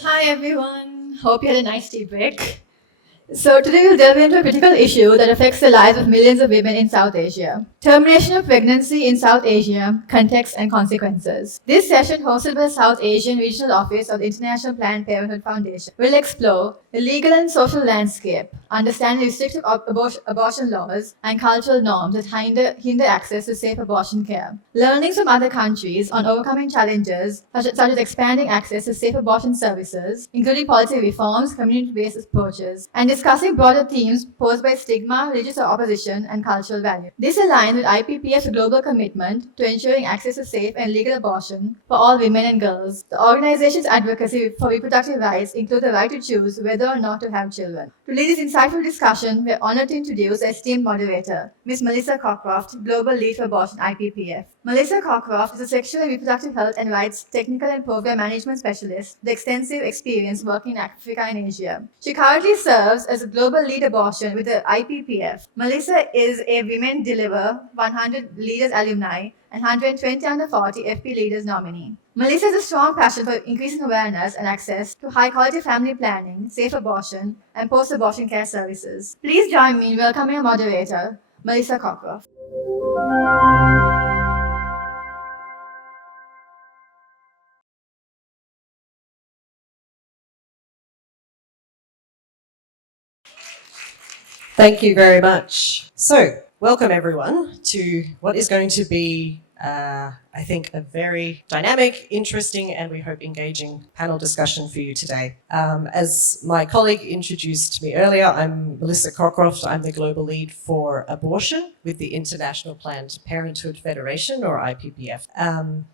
Hi everyone, hope you had a nice tea break. So today we'll delve into a critical issue that affects the lives of millions of women in South Asia. Termination of pregnancy in South Asia, context and consequences. This session, hosted by the South Asian Regional Office of the International Planned Parenthood Foundation, will explore the legal and social landscape, understand the restrictive abortion laws and cultural norms that hinder access to safe abortion care, learnings from other countries on overcoming challenges such as expanding access to safe abortion services, including policy reforms, community-based approaches, and discussing broader themes posed by stigma, religious opposition, and cultural values. This aligns with IPPF's global commitment to ensuring access to safe and legal abortion for all women and girls. The organization's advocacy for reproductive rights includes the right to choose whether or not to have children. To lead this insightful discussion, we're honored to introduce our esteemed moderator, Ms. Melissa Cockcroft, Global Lead for Abortion IPPF. Melissa Cockcroft is a sexual and reproductive health and rights technical and program management specialist with extensive experience working in Africa and Asia. She currently serves as a global lead abortion with the IPPF. Melissa is a Women Deliver 100 Leaders Alumni and 120 under 40 FP Leaders nominee. Melissa has a strong passion for increasing awareness and access to high-quality family planning, safe abortion, and post-abortion care services. Please join me in welcoming our moderator, Melissa Cockcroft. Thank you very much. So, welcome everyone to what is going to be, I think, a very dynamic, interesting, and we hope engaging panel discussion for you today. As my colleague introduced me earlier, I'm Melissa Cockcroft. I'm the global lead for abortion with the International Planned Parenthood Federation, or IPPF.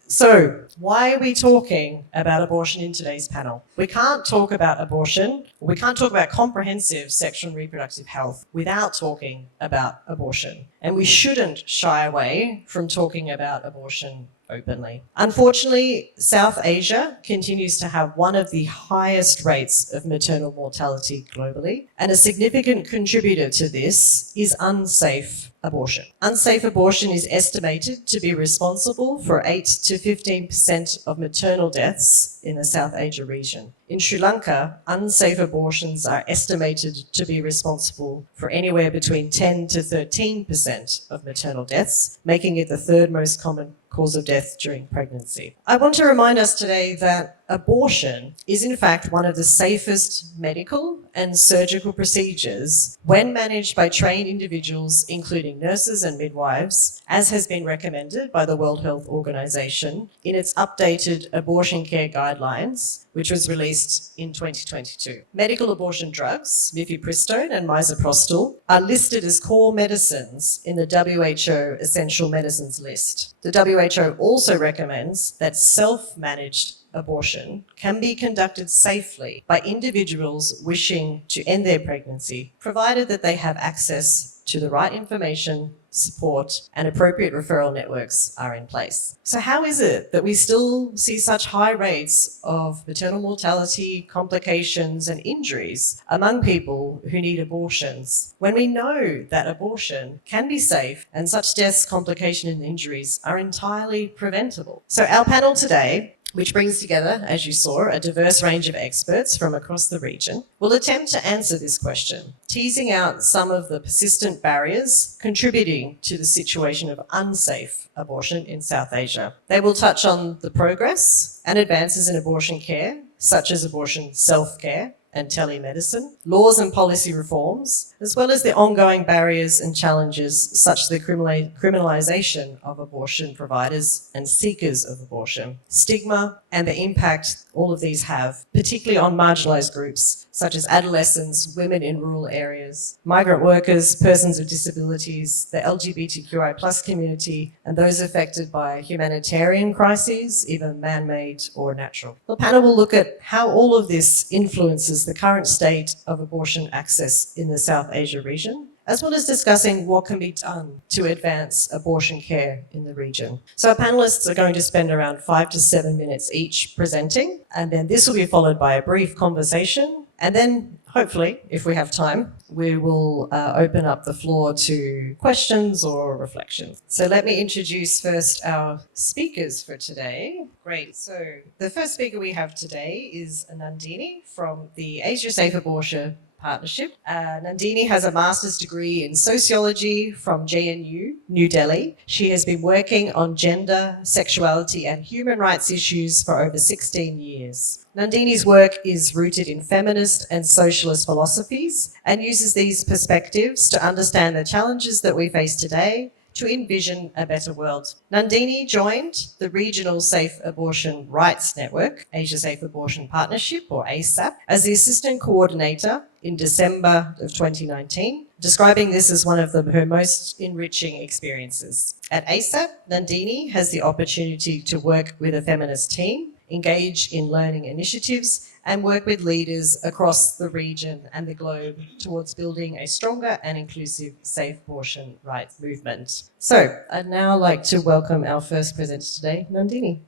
So, why are we talking about abortion in today's panel? We can't talk about abortion, we can't talk about comprehensive sexual and reproductive health without talking about abortion. And we shouldn't shy away from talking about abortion openly. Unfortunately, South Asia continues to have one of the highest rates of maternal mortality globally, and a significant contributor to this is unsafe abortion. Unsafe abortion is estimated to be responsible for 8 to 15% of maternal deaths in the South Asia region. In Sri Lanka, unsafe abortions are estimated to be responsible for anywhere between 10 to 13% of maternal deaths, making it the third most common cause of death during pregnancy. I want to remind us today that abortion is in fact one of the safest medical and surgical procedures when managed by trained individuals, including nurses and midwives, as has been recommended by the World Health Organization in its updated abortion care guidelines, which was released in 2022. Medical abortion drugs, mifepristone and misoprostol, are listed as core medicines in the WHO Essential Medicines list. The WHO also recommends that self-managed abortion can be conducted safely by individuals wishing to end their pregnancy, provided that they have access to the right information, support, and appropriate referral networks are in place. So how is it that we still see such high rates of maternal mortality, complications, and injuries among people who need abortions, when we know that abortion can be safe and such deaths, complications, and injuries are entirely preventable? So our panel today, which brings together, as you saw, a diverse range of experts from across the region, will attempt to answer this question, teasing out some of the persistent barriers contributing to the situation of unsafe abortion in South Asia. They will touch on the progress and advances in abortion care, such as abortion self-care and telemedicine, laws and policy reforms, as well as the ongoing barriers and challenges such as the criminalization of abortion providers and seekers of abortion, stigma, and the impact all of these have, particularly on marginalized groups such as adolescents, women in rural areas, migrant workers, persons with disabilities, the LGBTQI+ community, and those affected by humanitarian crises, either man-made or natural. The panel will look at how all of this influences the current state of abortion access in the South Asia region, as well as discussing what can be done to advance abortion care in the region. So our panellists are going to spend around 5 to 7 minutes each presenting, and then this will be followed by a brief conversation, and then hopefully, if we have time, we will open up the floor to questions or reflections. So let me introduce first our speakers for today. Great. So the first speaker we have today is Nandini from the Asia Safe Abortion Partnership. Nandini has a master's degree in sociology from JNU, New Delhi. She has been working on gender, sexuality, and human rights issues for over 16 years. Nandini's work is rooted in feminist and socialist philosophies and uses these perspectives to understand the challenges that we face today to envision a better world. Nandini joined the Regional Safe Abortion Rights Network, Asia Safe Abortion Partnership, or ASAP, as the Assistant Coordinator in December of 2019, describing this as one of her most enriching experiences. At ASAP, Nandini has the opportunity to work with a feminist team, engage in learning initiatives, and work with leaders across the region and the globe towards building a stronger and inclusive safe abortion rights movement. So I'd now like to welcome our first presenter today, Nandini.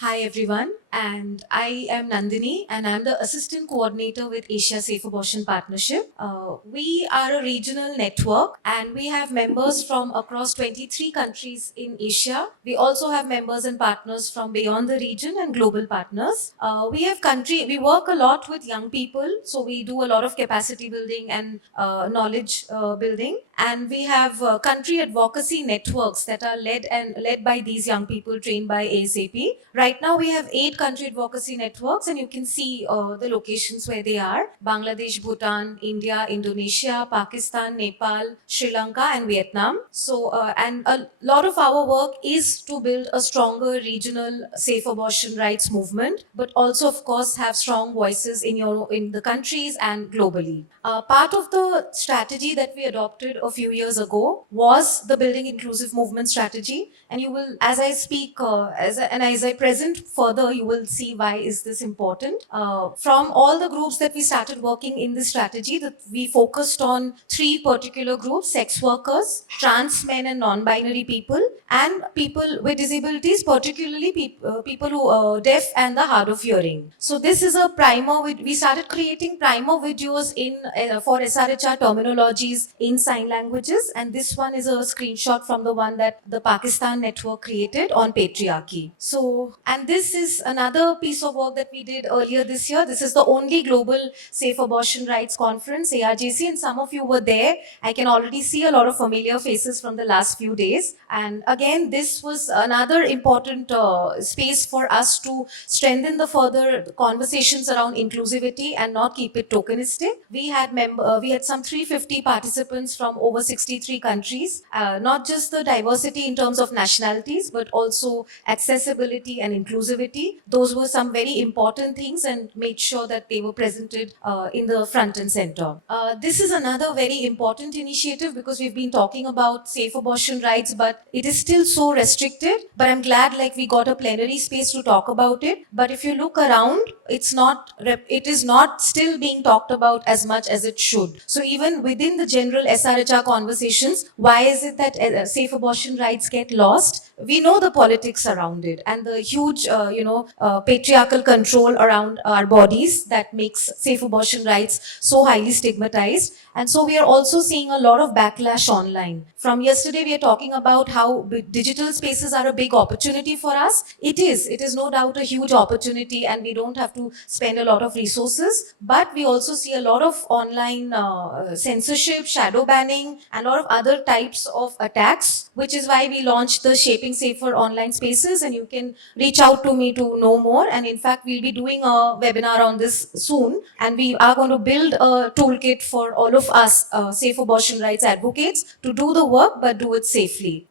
Hi everyone, and I am Nandini and I'm the Assistant Coordinator with Asia Safe Abortion Partnership. We are a regional network and we have members from across 23 countries in Asia. We also have members and partners from beyond the region and global partners. We work a lot with young people, so we do a lot of capacity building and knowledge building. And we have country advocacy networks that are led by these young people trained by ASAP. Right now, we have 8 country advocacy networks, and you can see the locations where they are: Bangladesh, Bhutan, India, Indonesia, Pakistan, Nepal, Sri Lanka, and Vietnam. And a lot of our work is to build a stronger regional safe abortion rights movement, but also, of course, have strong voices in the countries and globally. Part of the strategy that we adopted a few years ago was the Building Inclusive Movement strategy. And you will, as I speak, as I present further, you will see why is this important. From all the groups that we started working in this strategy, that we focused on 3 particular groups: sex workers, trans men and non-binary people, and people with disabilities, particularly people who are deaf and the hard of hearing. So this is a primer. We started creating primer videos for SRHR terminologies in sign languages, and this one is a screenshot from the one that the Pakistan network created on patriarchy. And this is another piece of work that we did earlier this year. This is the only global safe abortion rights conference, ARJC, and some of you were there. I can already see a lot of familiar faces from the last few days. And again, this was another important space for us to strengthen the further conversations around inclusivity and not keep it tokenistic. We had some 350 participants from over 63 countries, not just the diversity in terms of nationalities, but also accessibility and inclusivity. Those were some very important things and made sure that they were presented in the front and center. This is another very important initiative because we've been talking about safe abortion rights, but it is still so restricted. But I'm glad we got a plenary space to talk about it. But if you look around, it is not still being talked about as much as it should. So even within the general SRHR conversations, why is it that safe abortion rights get lost? We know the politics around it and the huge, patriarchal control around our bodies that makes safe abortion rights so highly stigmatized. And so we are also seeing a lot of backlash online. From yesterday, we are talking about how digital spaces are a big opportunity for us. It is no doubt a huge opportunity and we don't have to spend a lot of resources. But we also see a lot of online censorship, shadow banning, and a lot of other types of attacks, which is why we launched the Shaping Safer Online Spaces, and you can reach out to me to know more. And in fact, we'll be doing a webinar on this soon, and we are going to build a toolkit for all of us safe abortion rights advocates to do the work, but do it safely.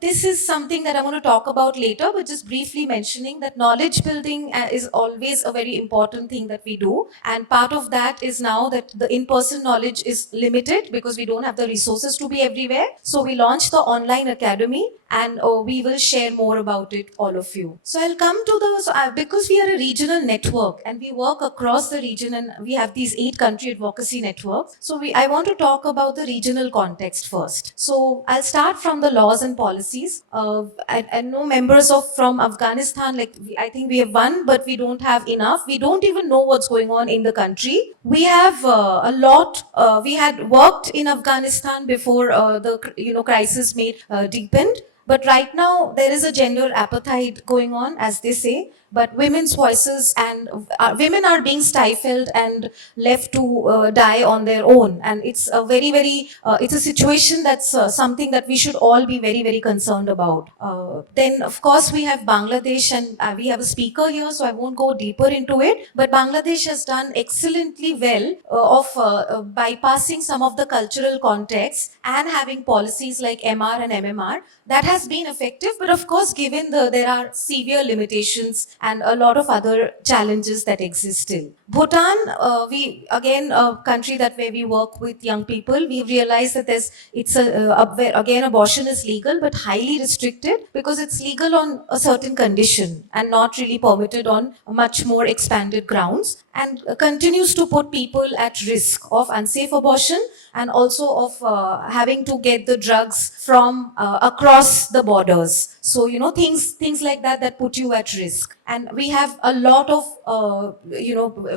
This is something that I'm going to talk about later, but just briefly mentioning that knowledge building is always a very important thing that we do. And part of that is now that the in-person knowledge is limited because we don't have the resources to be everywhere. So we launched the online academy, and we will share more about it, all of you. So I'll come to because we are a regional network and we work across the region, and we have these 8 country advocacy networks. So I want to talk about the regional context first. So I'll start from the laws and policies. I know members of from Afghanistan, I think we have one, but we don't have enough. We don't even know what's going on in the country. We have a lot. We had worked in Afghanistan before the crisis made deepened. But right now, there is a gender appetite going on, as they say. But women's voices and women are being stifled and left to die on their own. And it's a it's a situation that's something that we should all be very, very concerned about. Then, of course, we have Bangladesh, and we have a speaker here, so I won't go deeper into it. But Bangladesh has done excellently well of bypassing some of the cultural contexts and having policies like MR and MMR that has been effective, but of course, given there are severe limitations and a lot of other challenges that exist still. Bhutan, we again a country that where we work with young people, we realize that again abortion is legal but highly restricted because it's legal on a certain condition and not really permitted on much more expanded grounds, and continues to put people at risk of unsafe abortion and also of having to get the drugs from across the borders. So things like that put you at risk. And we have a lot of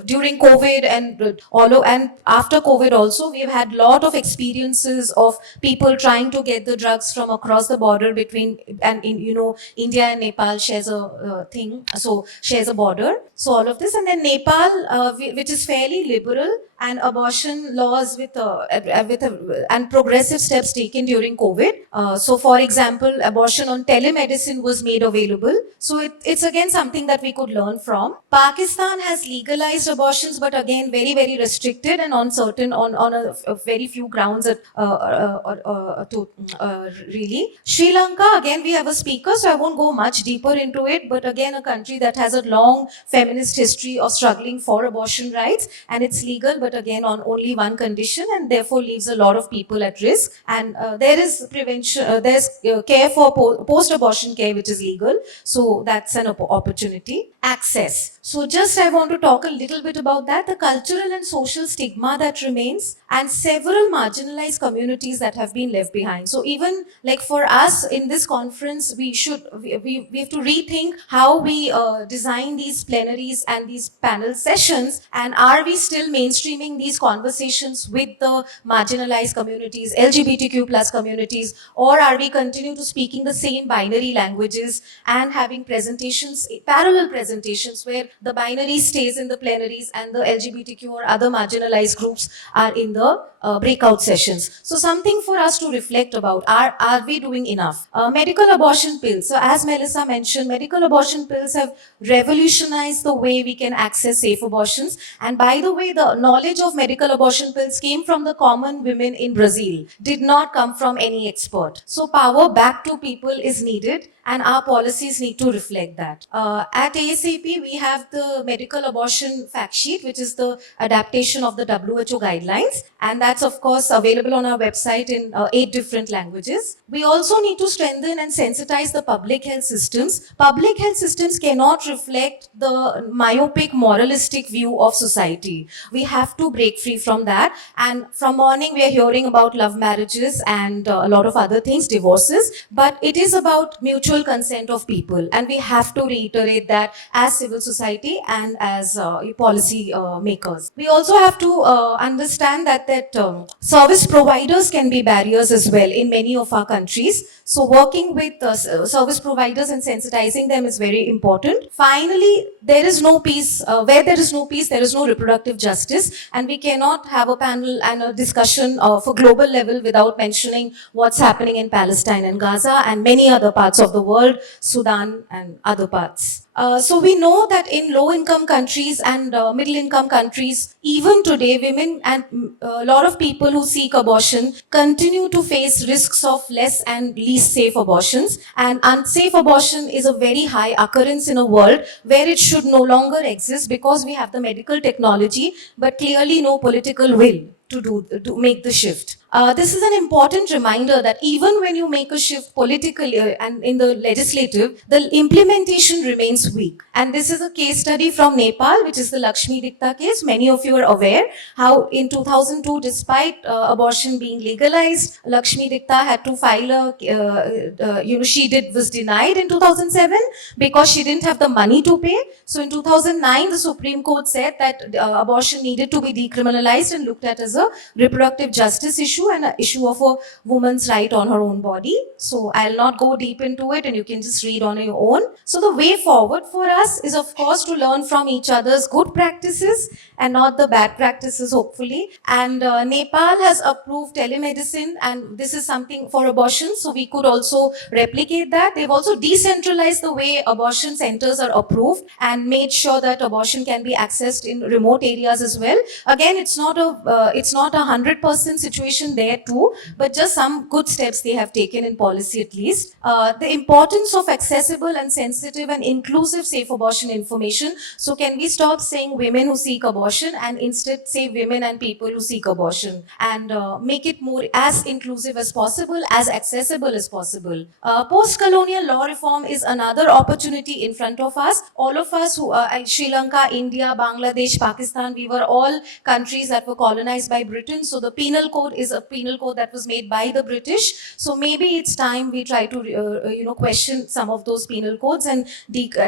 during COVID and after COVID also, we've had a lot of experiences of people trying to get the drugs from across the border between India and Nepal shares a border. So all of this, and then Nepal, which is fairly liberal, and abortion laws and progressive steps taken during COVID. So, for example, abortion on telemedicine was made available. So it's again something that we could learn from. Pakistan has legalized abortions, but again very, very restricted and on a very few grounds. Really, Sri Lanka, again we have a speaker, so I won't go much deeper into it. But again, a country that has a long feminist history of struggling for abortion rights, and it's legal, but again on only one condition, and therefore leaves a lot of people at risk. And there is prevention, there's care for post-abortion care, which is legal. So that's an opportunity. Access. So just I want to talk a little bit about that, the cultural and social stigma that remains, and several marginalized communities that have been left behind. So even like for us in this conference, we have to rethink how we design these plenaries and these panel sessions, and are we still mainstreaming these conversations with the marginalized communities, LGBTQ plus communities, or are we continue to speaking the same binary languages and having presentations, parallel presentations where the binary stays in the plenaries and the LGBTQ or other marginalized groups are in the breakout sessions. So something for us to reflect about, are we doing enough? Medical abortion pills. So as Melissa mentioned, medical abortion pills have revolutionized the way we can access safe abortions. And by the way, the knowledge of medical abortion pills came from the common women in Brazil, did not come from any expert. So power back to people is needed, and our policies need to reflect that. At ASAP, we have the medical abortion fact sheet, which is the adaptation of the WHO guidelines. And that's, of course, available on our website in 8 different languages. We also need to strengthen and sensitize the public health systems. Public health systems cannot reflect the myopic, moralistic view of society. We have to break free from that. And from morning, we are hearing about love marriages and a lot of other things, divorces. But it is about mutual consent of people. And we have to reiterate that as civil society and as policy makers. We also have to understand that service providers can be barriers as well in many of our countries. So working with service providers and sensitizing them is very important. Finally, there is no peace. Where there is no peace, there is no reproductive justice. And we cannot have a panel and a discussion for global level without mentioning what's happening in Palestine and Gaza and many other parts of the world, Sudan and other parts. So we know that in low-income countries and middle-income countries, even today, women and a lot of people who seek abortion continue to face risks of less and least safe abortions. And unsafe abortion is a very high occurrence in a world where it should no longer exist because we have the medical technology, but clearly no political will to make the shift. This is an important reminder that even when you make a shift politically and in the legislative, the implementation remains weak. And this is a case study from Nepal, which is the Lakshmi Dikta case. Many of you are aware how in 2002, despite abortion being legalized, Lakshmi Dikta had to file was denied in 2007 because she didn't have the money to pay. So in 2009, the Supreme Court said that abortion needed to be decriminalized and looked at as a reproductive justice issue and an issue of a woman's right on her own body. So I'll not go deep into it and you can just read on your own. So the way forward for us is of course to learn from each other's good practices and not the bad practices, hopefully. And Nepal has approved telemedicine, and this is something for abortion, so we could also replicate that. They've also decentralized the way abortion centers are approved and made sure that abortion can be accessed in remote areas as well. Again, it's not a 100% situation there too, but just some good steps they have taken in policy at least. The importance of accessible and sensitive and inclusive safe abortion information. So can we stop saying women who seek abortion and instead say women and people who seek abortion, and make it more as inclusive as possible, as accessible as possible. Post-colonial law reform is another opportunity in front of us. All of us who are Sri Lanka, India, Bangladesh, Pakistan, we were all countries that were colonized by Britain. So the penal code is a penal code that was made by the British. So maybe it's time we try to question some of those penal codes and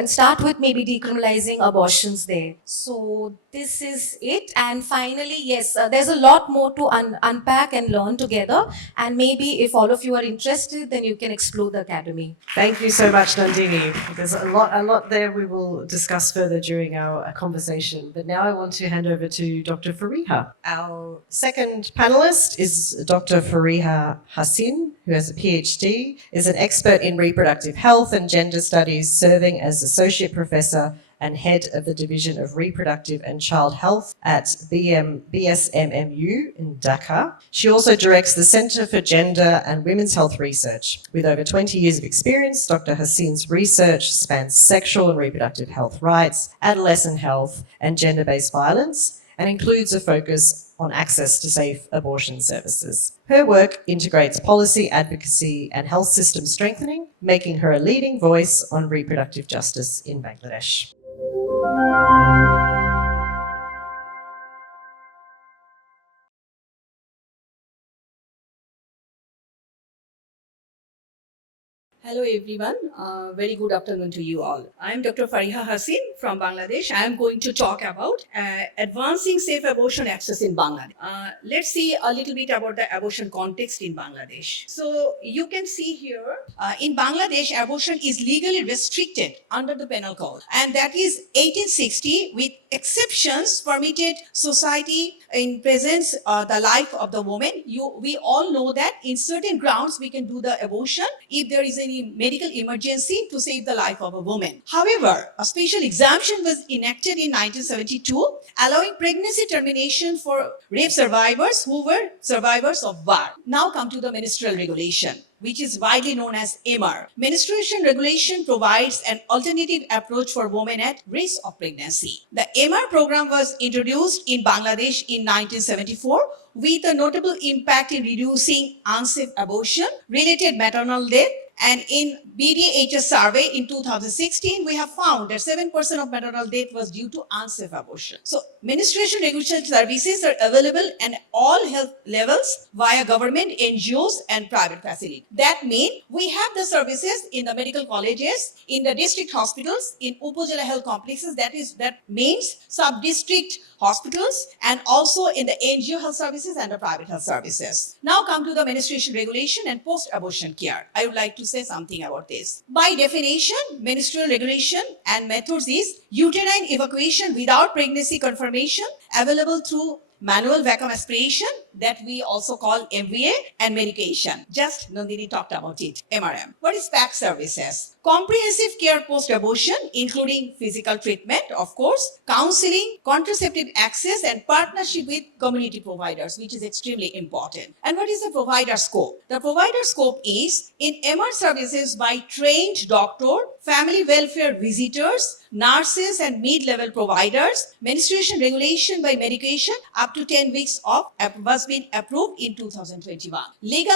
start with maybe decriminalizing abortions there. So this is it. And finally, yes, there's a lot more to unpack and learn together. And maybe if all of you are interested, then you can explore the academy. Thank you so much, Nandini. There's a lot there we will discuss further during our conversation. But now I want to hand over to Dr. Fariha. Our second panelist is Dr. Fariha Haseen, who has a PhD, is an expert in reproductive health and gender studies, serving as Associate Professor and Head of the Division of Reproductive and Child Health at BSMMU in Dhaka. She also directs the Centre for Gender and Women's Health Research. With over 20 years of experience, Dr. Haseen's research spans sexual and reproductive health rights, adolescent health, and gender-based violence, and includes a focus on access to safe abortion services. Her work integrates policy, advocacy, and health system strengthening, making her a leading voice on reproductive justice in Bangladesh. Hello everyone, very good afternoon to you all. I am Dr. Fariha Haseen from Bangladesh. I am going to talk about advancing safe abortion access in Bangladesh. Let's see a little bit about the abortion context in Bangladesh. So you can see here, in Bangladesh, abortion is legally restricted under the penal code, and that is 1860 with exceptions permitted society in presence the life of the woman. We all know that in certain grounds we can do the abortion if there is any medical emergency to save the life of a woman. However, a special exemption was enacted in 1972 allowing pregnancy termination for rape survivors who were survivors of war. Now come to the ministerial regulation, which is widely known as MR. Menstruation regulation provides an alternative approach for women at risk of pregnancy. The MR program was introduced in Bangladesh in 1974 with a notable impact in reducing unsafe abortion, related maternal death, and in BDHS survey in 2016, we have found that 7% of maternal death was due to unsafe abortion. So, menstruation regulation services are available at all health levels via government, NGOs, and private facilities. That means we have the services in the medical colleges, in the district hospitals, in Upazila health complexes, that means sub-district hospitals, and also in the NGO health services and the private health services. Now come to the menstruation regulation and post-abortion care. I would like to say something about this. By definition, menstrual regulation and methods is uterine evacuation without pregnancy confirmation, available through manual vacuum aspiration, that we also call MVA, and medication. Just Nandini talked about it, MRM. What is PAC services? Comprehensive care post-abortion, including physical treatment, of course, counseling, contraceptive access, and partnership with community providers, which is extremely important. And what is the provider scope? The provider scope is in MR services by trained doctor family welfare visitors, nurses and mid-level providers, menstruation regulation by medication up to 10 weeks of was been approved in 2021. Legal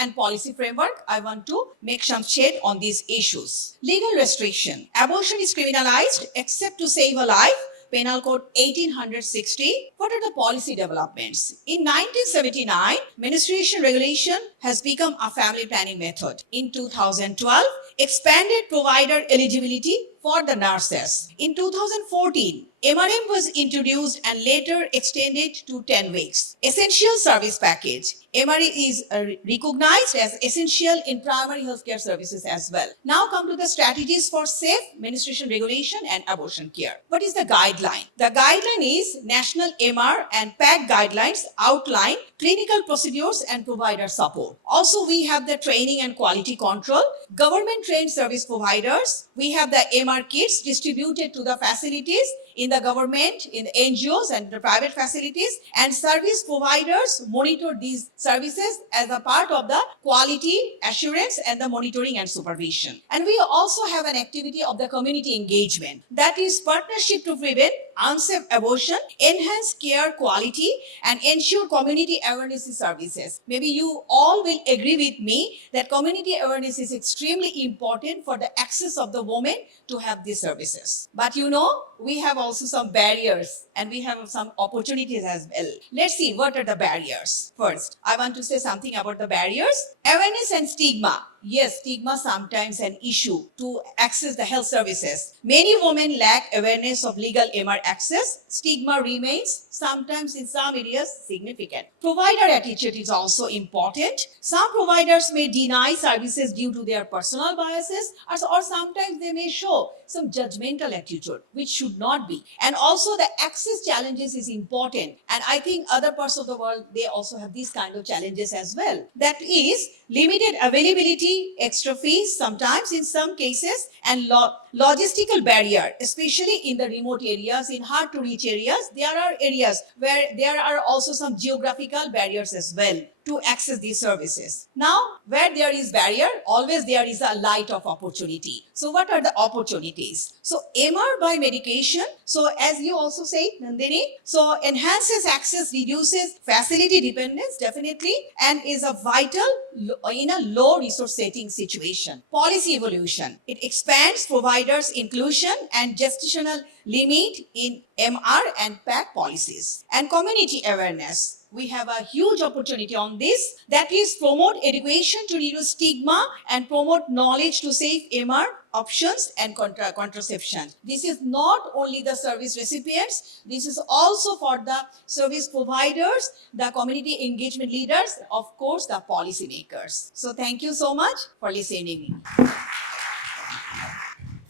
and policy framework, I want to make some shade on these issues. Legal restriction. Abortion is criminalized except to save a life. Penal Code 1860. What are the policy developments? In 1979, menstruation regulation has become a family planning method. In 2012, expanded provider eligibility for the nurses. In 2014, MRM was introduced and later extended to 10 weeks. Essential service package. MRE is recognized as essential in primary healthcare services as well. Now come to the strategies for safe menstruation regulation and abortion care. What is the guideline? The guideline is National MR and PAC guidelines outline clinical procedures and provider support. Also, we have the training and quality control, government trained service providers. We have the MR kits distributed to the facilities in the government, in the NGOs and the private facilities, and service providers monitor these services as a part of the quality assurance and the monitoring and supervision. And we also have an activity of the community engagement, that is partnership to prevent unsafe abortion, enhance care quality, and ensure community awareness services. Maybe you all will agree with me that community awareness is extremely important for the access of the woman to have these services. But you know, we have also some barriers and we have some opportunities as well. Let's see what are the barriers. First, I want to say something about the barriers. Awareness and stigma. Yes, stigma sometimes an issue to access the health services. Many women lack awareness of legal MR access. Stigma remains sometimes in some areas significant. Provider attitude is also important. Some providers may deny services due to their personal biases, or sometimes they may show some judgmental attitude, which should not be. And also the access challenges is important. And I think other parts of the world, they also have these kind of challenges as well. That is limited availability, extra fees sometimes in some cases, and logistical barrier, especially in the remote areas, in hard to reach areas. There are areas where there are also some geographical barriers as well to access these services. Now, where there is barrier, always there is a light of opportunity. So what are the opportunities? So MR by medication. So as you also say, Nandini, so enhances access, reduces facility dependence definitely, and is a vital in a low resource setting situation. Policy evolution. It expands providers inclusion and gestational limit in MR and PAC policies. And community awareness. We have a huge opportunity on this, that is promote education to reduce stigma and promote knowledge to save MR options and contraception. This is not only the service recipients, this is also for the service providers, the community engagement leaders, of course the policy makers. So thank you so much for listening.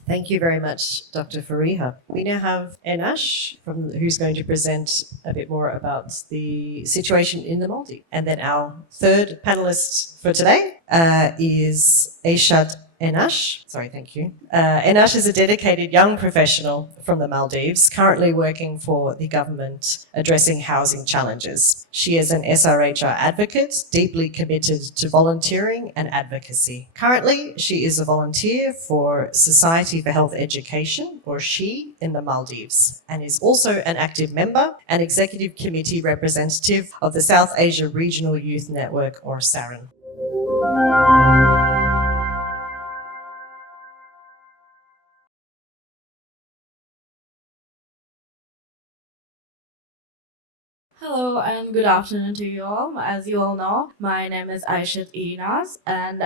Thank you very much, Dr. Fariha. We now have Enas, who's going to present a bit more about the situation in the Maldives. And then our third panelist for today is Aishath Enas. Sorry, thank you. Enas is a dedicated young professional from the Maldives, currently working for the government addressing housing challenges. She is an SRHR advocate, deeply committed to volunteering and advocacy. Currently, she is a volunteer for Society for Health Education, or SHE, in the Maldives, and is also an active member and executive committee representative of the South Asia Regional Youth Network, or SARN. Hello and good afternoon to you all. As you all know, my name is Aishath Enas, and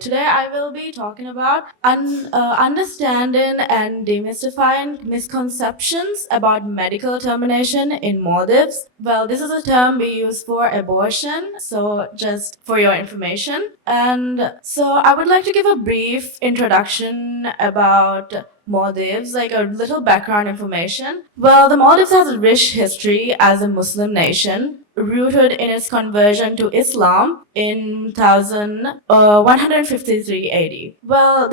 today I will be talking about understanding and demystifying misconceptions about medical termination in Maldives. Well, this is a term we use for abortion, so just for your information. And so I would like to give a brief introduction about Maldives, like a little background information. Well, the Maldives has a rich history as a Muslim nation, rooted in its conversion to Islam in 1153 AD. Well,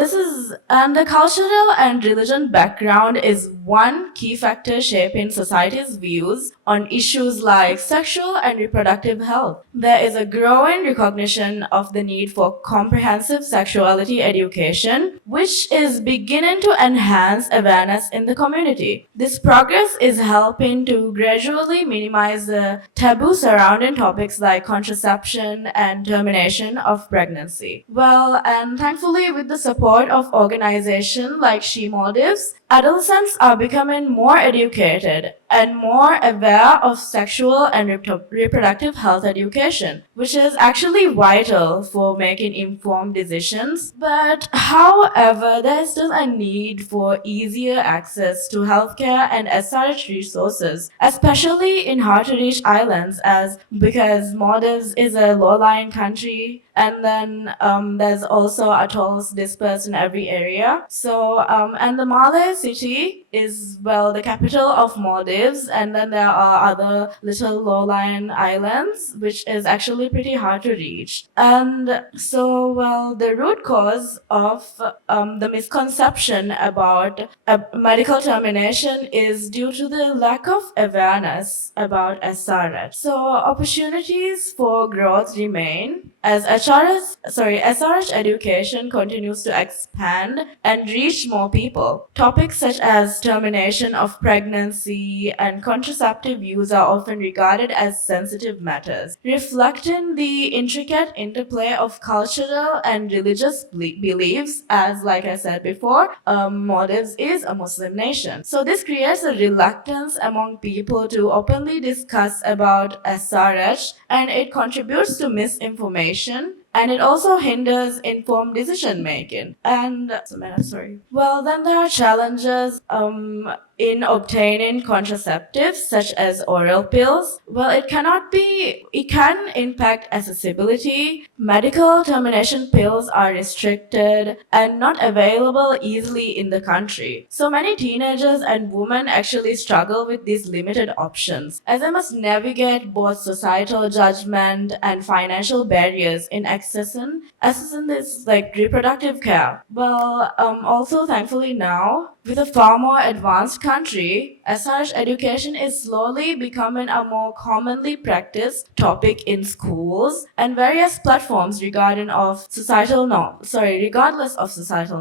and the cultural and religion background is one key factor shaping society's views on issues like sexual and reproductive health. There is a growing recognition of the need for comprehensive sexuality education, which is beginning to enhance awareness in the community. This progress is helping to gradually minimize the taboo surrounding topics like contraception and termination of pregnancy. Well, and thankfully, with the support of organizations like She Maldives, adolescents are becoming more educated and more aware of sexual and reproductive health education, which is actually vital for making informed decisions. But however, there is still a need for easier access to healthcare and SRH resources, especially in hard-to-reach islands, because Maldives is a low-lying country, and then there's also atolls dispersed in every area. So, and the Malé city is, well, the capital of Maldives, and then there are other little low-lying islands, which is actually pretty hard to reach. And so, well, the root cause of the misconception about medical termination is due to the lack of awareness about SRH. So, opportunities for growth remain as SRH education continues to expand and reach more people. Topics such as termination of pregnancy and contraceptive use are often regarded as sensitive matters, reflecting the intricate interplay of cultural and religious beliefs, as, like I said before, Maldives is a Muslim nation. So this creates a reluctance among people to openly discuss about SRH, and it contributes to misinformation, and it also hinders informed decision making. And well, then there are challenges in obtaining contraceptives such as oral pills. Well, it can impact accessibility. Medical termination pills are restricted and not available easily in the country. So many teenagers and women actually struggle with these limited options, as they must navigate both societal judgment and financial barriers in accessing this like reproductive care. Well, also thankfully now, with a far more advanced country, SRH education is slowly becoming a more commonly practiced topic in schools and various platforms regardless of societal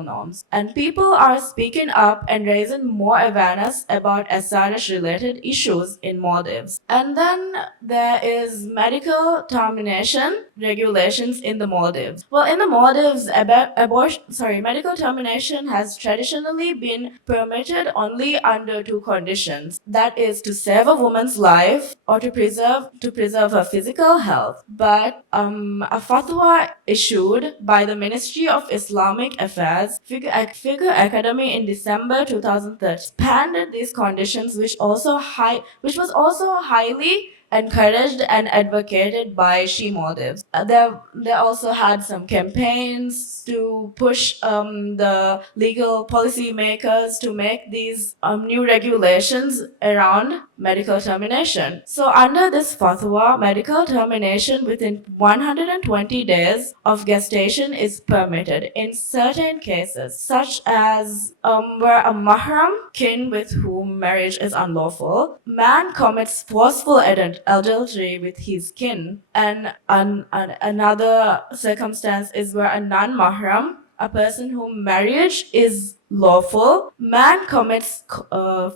norms. And people are speaking up and raising more awareness about SRH related issues in Maldives. And then there is medical termination regulations in the Maldives. Well, in the Maldives, medical termination has traditionally been permitted only under two conditions. That is to save a woman's life or to preserve her physical health. But a fatwa issued by the Ministry of Islamic Affairs, Figure Academy in December 2013, expanded these conditions, which was also highly encouraged and advocated by She Maldives. They also had some campaigns to push the legal policymakers to make these new regulations around medical termination. So under this fatwa, medical termination within 120 days of gestation is permitted in certain cases, such as where a mahram, kin with whom marriage is unlawful, man commits forceful adultery with his kin, and another circumstance is where a non-mahram, a person whom marriage is lawful, man commits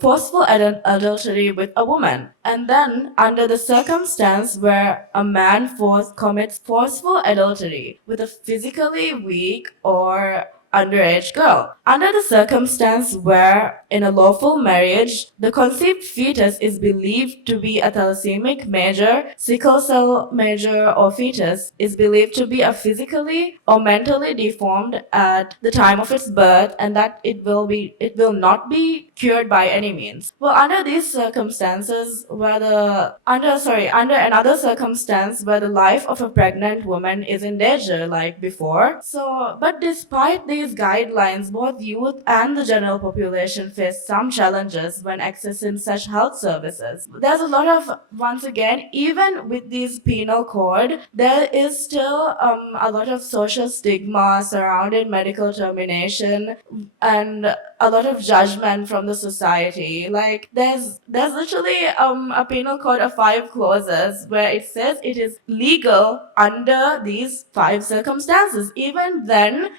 forceful adultery with a woman. And then, under the circumstance where a man commits forceful adultery with a physically weak or underage girl. Under the circumstance where, in a lawful marriage, the conceived fetus is believed to be a thalassaemic major, sickle cell major, or fetus is believed to be a physically or mentally deformed at the time of its birth, and that it will not be cured by any means. Well, under these circumstances, under another circumstance where the life of a pregnant woman is in danger, like before. So, but despite these these guidelines, both youth and the general population face some challenges when accessing such health services. There's a lot of, once again, even with this penal code, there is still a lot of social stigma surrounding medical termination and a lot of judgment from the society. Like there's literally a penal code of 5 clauses where it says it is legal under these 5 circumstances. Even then,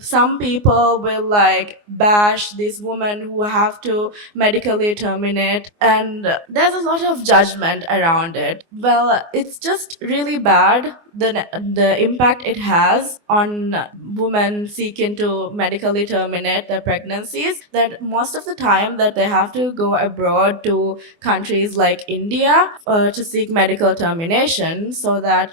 some people will like bash these women who have to medically terminate, and there's a lot of judgment around it. Well, it's just really bad the impact it has on women seeking to medically terminate their pregnancies, that most of the time that they have to go abroad to countries like India to seek medical termination, so that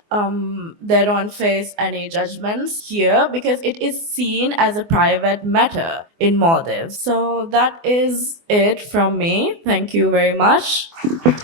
they don't face any judgments here, because it is seen as a private matter in Maldives. So that is it from me. Thank you very much.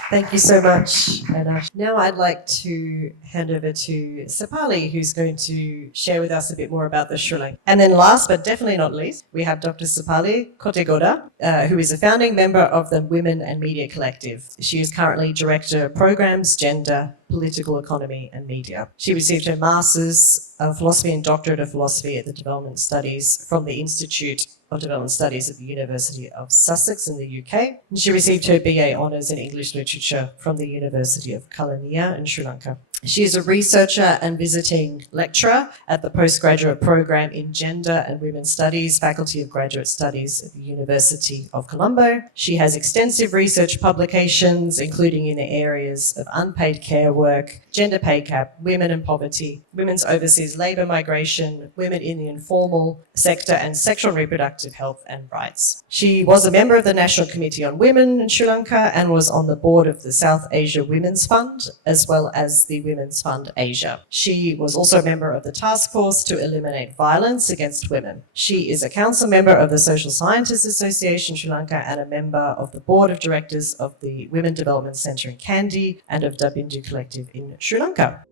Thank you so much, Anna. Now I'd like to hand over to Sepali, who's going to share with us a bit more about the Sri Lanka. And then last but definitely not least, we have Dr. Sepali Kottegoda, who is a founding member of the Women and Media Collective. She is currently Director of Programs, Gender, Political Economy and Media. She received her Masters of Philosophy and Doctorate of Philosophy at the Development Studies from the Institute of Development Studies at the University of Sussex in the UK. And she received her BA Honours in English Literature from the University of Kelaniya in Sri Lanka. She is a researcher and visiting lecturer at the postgraduate program in Gender and Women's Studies, Faculty of Graduate Studies at the University of Colombo. She has extensive research publications, including in the areas of unpaid care work, gender pay gap, women and poverty, women's overseas labour migration, women in the informal sector, and sexual and reproductive health and rights. She was a member of the National Committee on Women in Sri Lanka and was on the board of the South Asia Women's Fund, as well as the Women's Fund Asia. She was also a member of the Task Force to Eliminate Violence Against Women. She is a council member of the Social Scientists Association Sri Lanka and a member of the board of directors of the Women Development Centre in Kandy and of Dabindu Collective in Sri Lanka.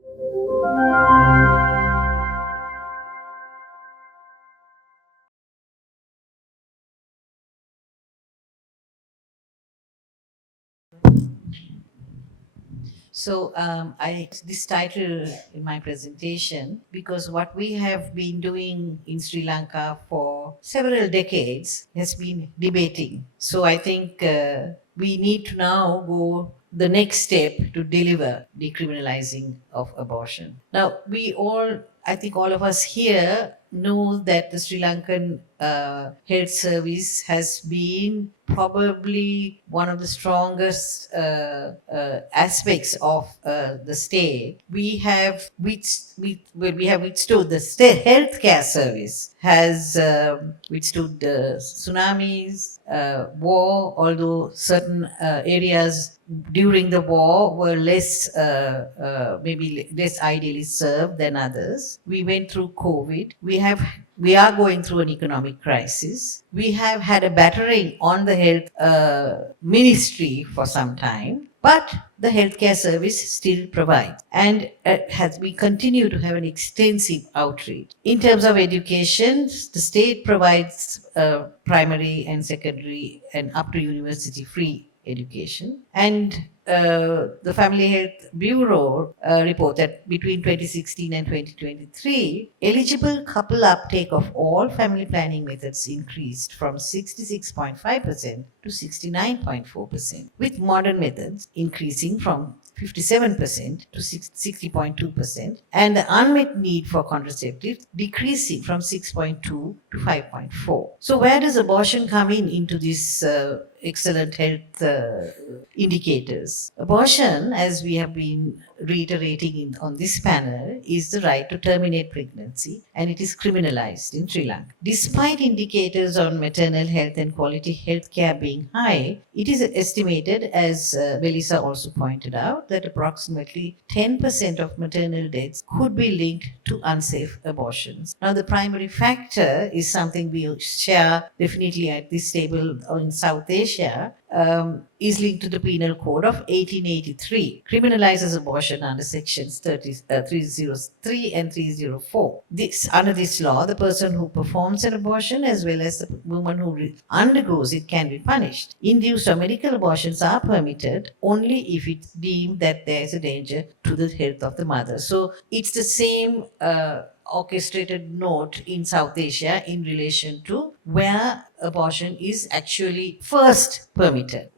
So I this title in my presentation because what we have been doing in Sri Lanka for several decades has been debating. So I think we need to now go the next step to deliver decriminalizing of abortion. Now I think all of us here know that the Sri Lankan health service has been probably one of the strongest aspects of the state. We have withstood the state healthcare service has withstood the tsunamis, war, although certain areas during the war were maybe less ideally served than others. We went through COVID. We are going through an economic crisis. We have had a battering on the health ministry for some time, but the healthcare service still provides, and we continue to have an extensive outreach. In terms of education, the state provides primary and secondary and up to university free education, and the Family Health Bureau report that between 2016 and 2023, eligible couple uptake of all family planning methods increased from 66.5% to 69.4%, with modern methods increasing from 57% to 60.2%, and the unmet need for contraceptives decreasing from 6.2 to 5.4. So where does abortion come into this excellent health indicators? Abortion, as we have been reiterating on this panel, is the right to terminate pregnancy, and it is criminalized in Sri Lanka. Despite indicators on maternal health and quality health care being high, it is estimated, as Melissa also pointed out, that approximately 10% of maternal deaths could be linked to unsafe abortions. Now, the primary factor is something we share definitely at this table in South Asia. Asia is linked to the Penal Code of 1883, criminalizes abortion under sections 303 and 304. Under this law, the person who performs an abortion as well as the woman who undergoes it can be punished. Induced or medical abortions are permitted only if it's deemed that there is a danger to the health of the mother. So it's the same orchestrated note in South Asia in relation to where abortion is actually first permitted.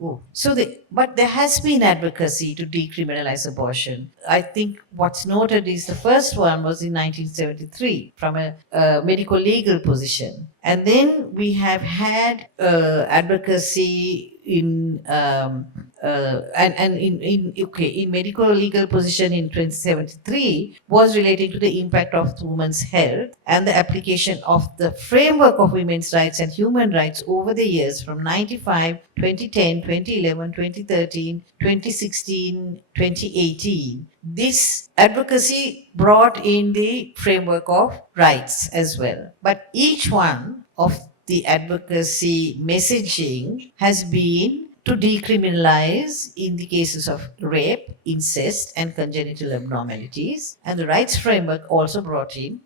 But there has been advocacy to decriminalize abortion. I think what's noted is the first one was in 1973 from a medical legal position. And then we have had advocacy in medical legal position in 2073 was relating to the impact of women's health and the application of the framework of women's rights and human rights over the years from 95, 2010, 2011, 2013, 2016, 2018. This advocacy brought in the framework of rights as well. But each one of the advocacy messaging has been to decriminalize in the cases of rape, incest, and congenital abnormalities. And the rights framework also brought in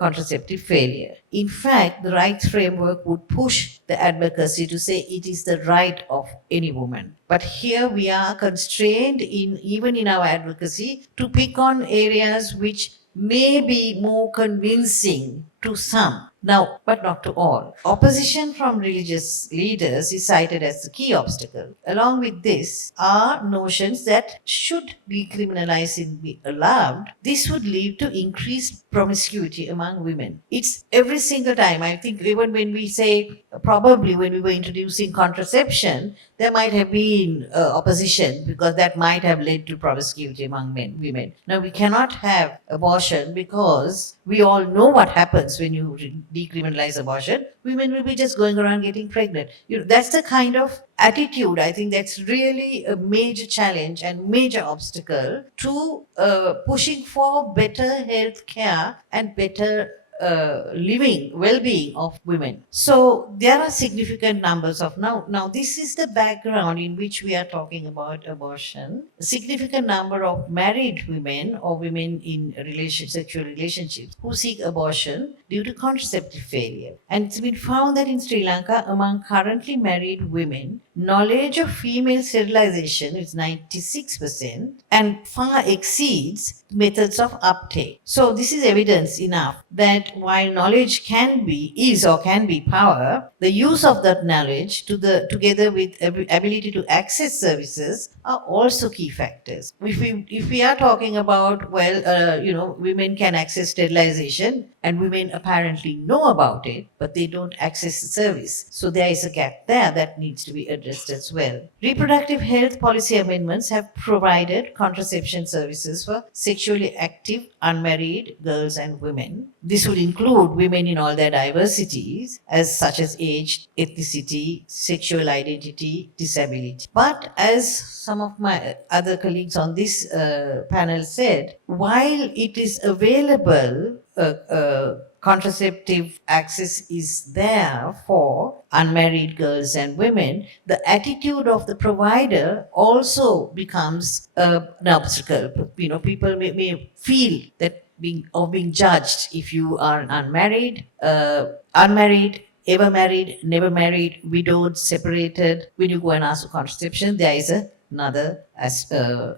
contraceptive failure. In fact, the rights framework would push the advocacy to say it is the right of any woman. But here we are constrained even in our advocacy to pick on areas which may be more convincing to some. Now, but not to all. Opposition from religious leaders is cited as the key obstacle. Along with this are notions that should decriminalizing be allowed, this would lead to increased promiscuity among women. It's every single time. I think even when we say, probably when we were introducing contraception, there might have been opposition because that might have led to promiscuity among women. Now, we cannot have abortion because we all know what happens when you decriminalize abortion. Women will be just going around getting pregnant. That's the kind of attitude, I think that's really a major challenge and major obstacle to pushing for better health care and better well-being of women. So there are significant numbers of now this is the background in which we are talking about abortion. A significant number of married women or women in sexual relationships who seek abortion due to contraceptive failure. And it's been found that in Sri Lanka, among currently married women, knowledge of female sterilization is 96% and far exceeds methods of uptake. So this is evidence enough that while knowledge can be power, the use of that knowledge together with ability to access services are also key factors. If we are talking about, women can access sterilization and women apparently know about it, but they don't access the service. So there is a gap there that needs to be addressed as well. Reproductive health policy amendments have provided contraception services for sexually active, unmarried girls and women. This would include women in all their diversities, such as age, ethnicity, sexual identity, disability. But as some of my other colleagues on this panel said, while it is available, contraceptive access is there for unmarried girls and women, the attitude of the provider also becomes an obstacle. People may feel that being judged if you are unmarried, ever married, never married, widowed, separated. When you go and ask for contraception, there is another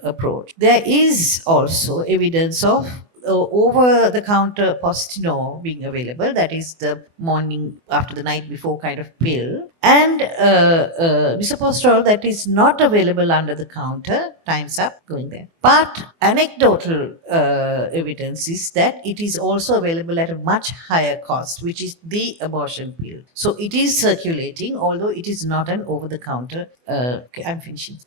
approach. There is also evidence of over-the-counter Postino being available, that is the morning after the night before kind of pill, and misoprostol that is not available under the counter. Time's up, going there. But anecdotal evidence is that it is also available at a much higher cost, which is the abortion pill. So it is circulating, although it is not an over-the-counter. I'm finishing.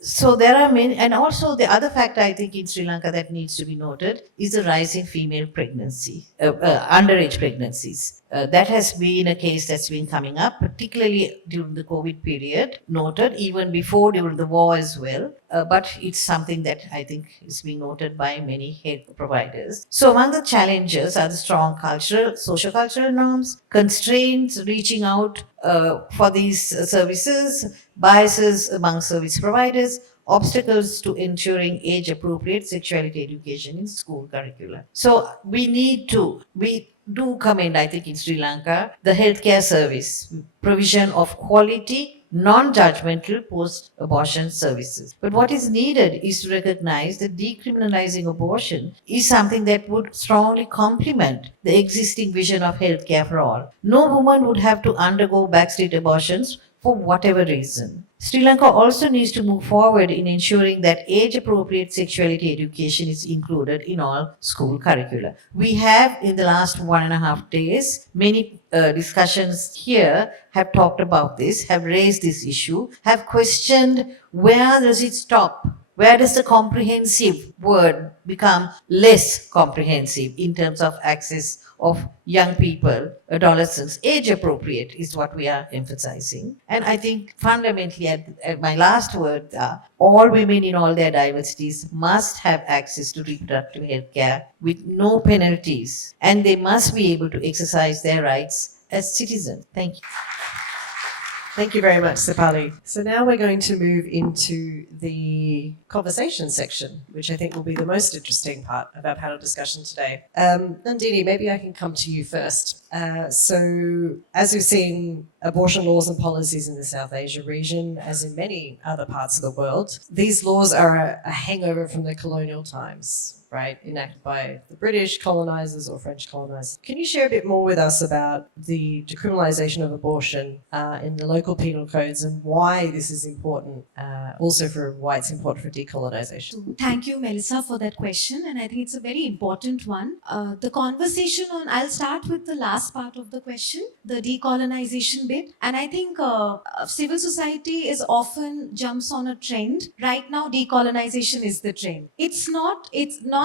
So there are many, and also the other factor I think in Sri Lanka that needs to be noted is is the rise in female pregnancy, underage pregnancies. That has been a case that's been coming up, particularly during the COVID period, noted even before during the war as well. But it's something that I think is being noted by many health providers. So among the challenges are the strong cultural, social-cultural norms, constraints reaching out for these services, biases among service providers, obstacles to ensuring age-appropriate sexuality education in school curricula. So we do commend, I think, in Sri Lanka, the healthcare service, provision of quality, non-judgmental post-abortion services. But what is needed is to recognize that decriminalizing abortion is something that would strongly complement the existing vision of healthcare for all. No woman would have to undergo backstreet abortions for whatever reason. Sri Lanka also needs to move forward in ensuring that age-appropriate sexuality education is included in all school curricula. We have, in the last 1.5 days, many discussions here have talked about this, have raised this issue, have questioned where does it stop? Where does the comprehensive word become less comprehensive in terms of access of young people, adolescents? Age appropriate is what we are emphasizing. And I think fundamentally, at my last word, all women in all their diversities must have access to reproductive health care with no penalties, and they must be able to exercise their rights as citizens. Thank you. Thank you very much, Sepali. So now we're going to move into the conversation section, which I think will be the most interesting part of our panel discussion today. Nandini, maybe I can come to you first. So as we've seen, abortion laws and policies in the South Asia region, as in many other parts of the world, these laws are a hangover from the colonial times, right, enacted by the British colonizers or French colonizers. Can you share a bit more with us about the decriminalization of abortion in the local penal codes and why this is important, also for why it's important for decolonization? So thank you, Melissa, for that question, and I think it's a very important one. The conversation on, I'll start with the last part of the question, the decolonization bit, and I think civil society is often jumps on a trend. Right now, decolonization is the trend. It's not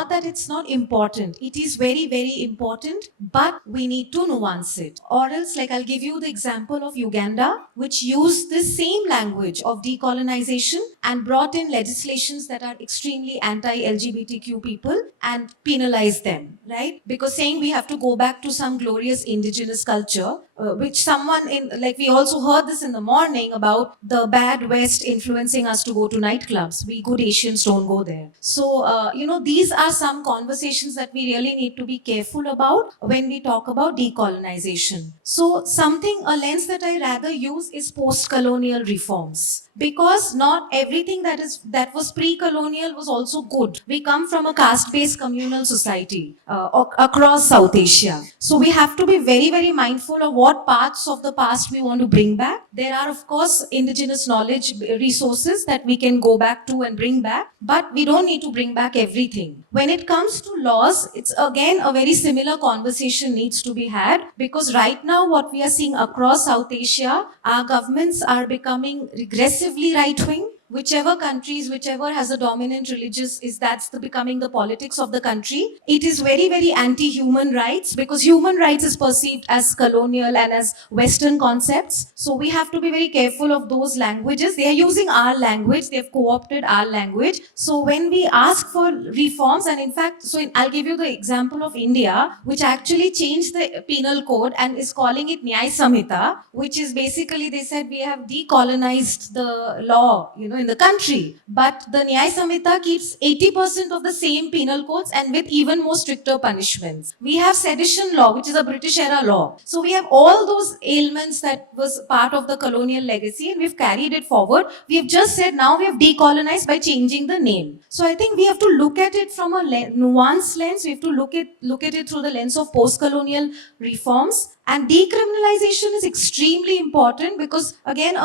that it's not important. It is very, very important, but we need to nuance it. Or else, like I'll give you the example of Uganda, which used the same language of decolonization and brought in legislations that are extremely anti-LGBTQ people and penalized them, right? Because saying we have to go back to some glorious indigenous culture, which someone in, like we also heard this in the morning about the bad West influencing us to go to nightclubs. We good Asians don't go there. So, these are some conversations that we really need to be careful about when we talk about decolonization. So a lens that I rather use is post-colonial reforms. Because not everything that was pre-colonial was also good. We come from a caste-based communal society across South Asia. So we have to be very, very mindful of what parts of the past we want to bring back. There are, of course, indigenous knowledge resources that we can go back to and bring back, but we don't need to bring back everything. When it comes to laws, it's again a very similar conversation needs to be had, because right now what we are seeing across South Asia, our governments are becoming regressively right-wing. Whichever has a dominant religious becoming the politics of the country. It is very, very anti-human rights, because human rights is perceived as colonial and as Western concepts. So we have to be very careful of those languages. They are using our language. They have co-opted our language. So when we ask for reforms, and in fact, I'll give you the example of India, which actually changed the penal code and is calling it Nyaya Samhita, which is basically, they said we have decolonized the law, in the country. But the Nyaya Samhita keeps 80% of the same penal codes and with even more stricter punishments. We have sedition law, which is a British era law. So we have all those ailments that was part of the colonial legacy, and we've carried it forward. We have just said now we have decolonized by changing the name. So I think we have to look at it from a nuanced lens. We have to look at it through the lens of post-colonial reforms. And decriminalization is extremely important because, again,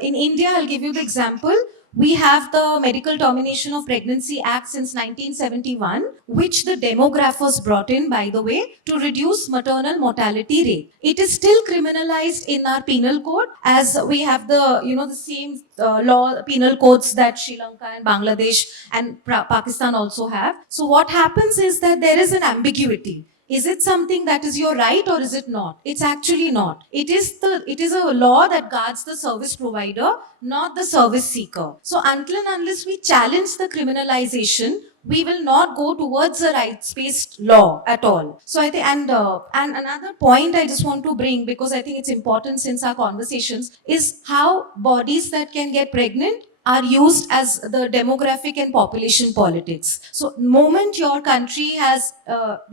in India, I'll give you the example. We have the Medical Termination of Pregnancy Act since 1971, which the demographers brought in, by the way, to reduce maternal mortality rate. It is still criminalized in our penal code, as we have the same law penal codes that Sri Lanka and Bangladesh and Pakistan also have. So what happens is that there is an ambiguity. Is it something that is your right or is it not? It's actually not. It is a law that guards the service provider, not the service seeker. So until and unless we challenge the criminalization, we will not go towards a rights-based law at all. So I think, and another point I just want to bring, because I think it's important since our conversations, is how bodies that can get pregnant are used as the demographic and population politics. So, moment your country has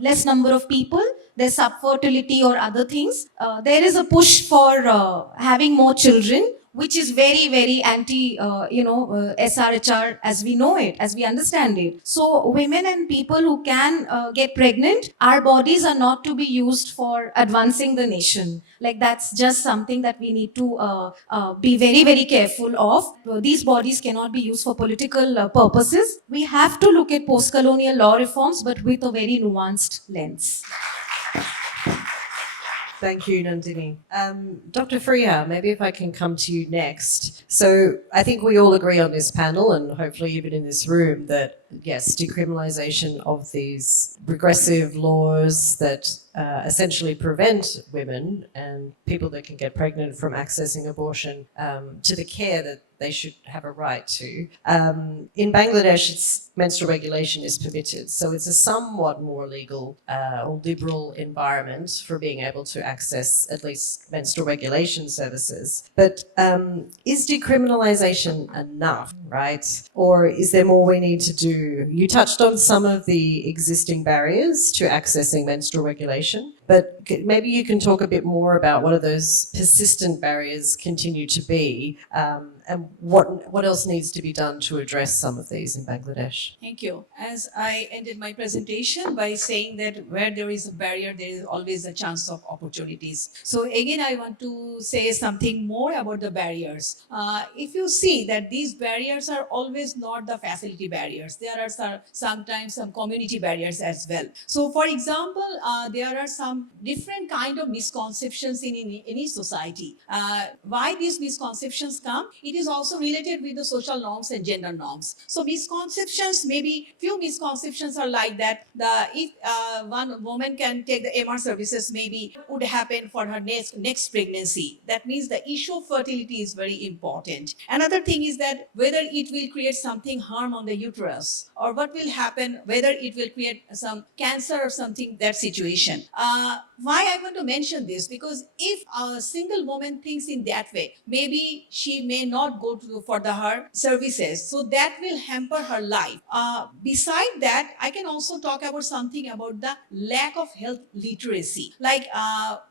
less number of people, there's subfertility or other things, there is a push for having more children, which is very, very anti, SRHR as we know it, as we understand it. So, women and people who can get pregnant, our bodies are not to be used for advancing the nation. Like, that's just something that we need to be very, very careful of. These bodies cannot be used for political purposes. We have to look at post-colonial law reforms, but with a very nuanced lens. Thank you, Nandini. Dr. Fariha, maybe if I can come to you next. So I think we all agree on this panel, and hopefully even in this room, that yes, decriminalization of these regressive laws that essentially prevent women and people that can get pregnant from accessing abortion to the care that they should have a right to. In Bangladesh, menstrual regulation is permitted, so it's a somewhat more legal or liberal environment for being able to access at least menstrual regulation services. But is decriminalization enough, right? Or is there more we need to do? You touched on some of the existing barriers to accessing menstrual regulation, but maybe you can talk a bit more about what are those persistent barriers continue to be, and what else needs to be done to address some of these in Bangladesh? Thank you. As I ended my presentation by saying that where there is a barrier, there is always a chance of opportunities. So again, I want to say something more about the barriers. If you see that these barriers are always not the facility barriers, there are sometimes some community barriers as well. So for example, there are some different kind of misconceptions in any society. Why these misconceptions come? It is also related with the social norms and gender norms. So misconceptions, maybe few misconceptions are like that. If one woman can take the MR services, maybe would happen for her next pregnancy. That means the issue of fertility is very important. Another thing is that whether it will create something harm on the uterus, or what will happen, whether it will create some cancer or something, that situation. Why I want to mention this? Because if a single woman thinks in that way, maybe she may not go for her services. So that will hamper her life. Beside that, I can also talk about something about the lack of health literacy. Like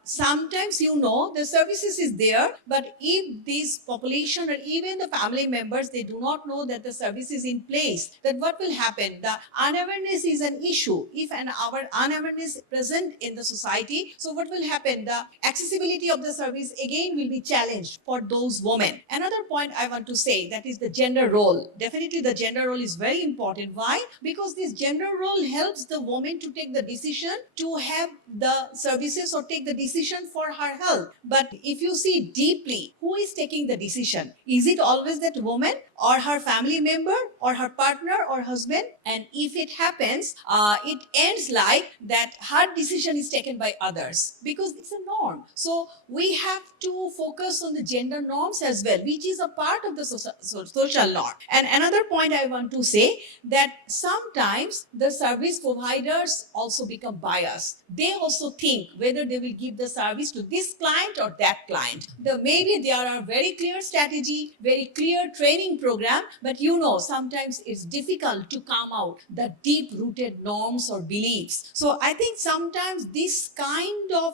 sometimes, the services is there, but if this population or even the family members, they do not know that the service is in place, then what will happen? The unawareness is an issue. If our unawareness present in the society, so what will happen? The accessibility of the service again will be challenged for those women. Another point I want to say, that is the gender role. Definitely the gender role is very important. Why? Because this gender role helps the woman to take the decision to have the services or take the decision for her health. But if you see deeply, who is taking the decision? Is it always that woman or her family member or her partner or husband? And if it happens, it ends like that her decision is taken by others because it's a norm. So we have to focus on the gender norms as well, which is a part of the social norm. And another point I want to say, that sometimes the service providers also become biased. They also think whether they will give the service to this client or that client. Maybe there are very clear strategy, very clear training program, but sometimes it's difficult to come out the deep-rooted norms or beliefs. So I think sometimes this this kind of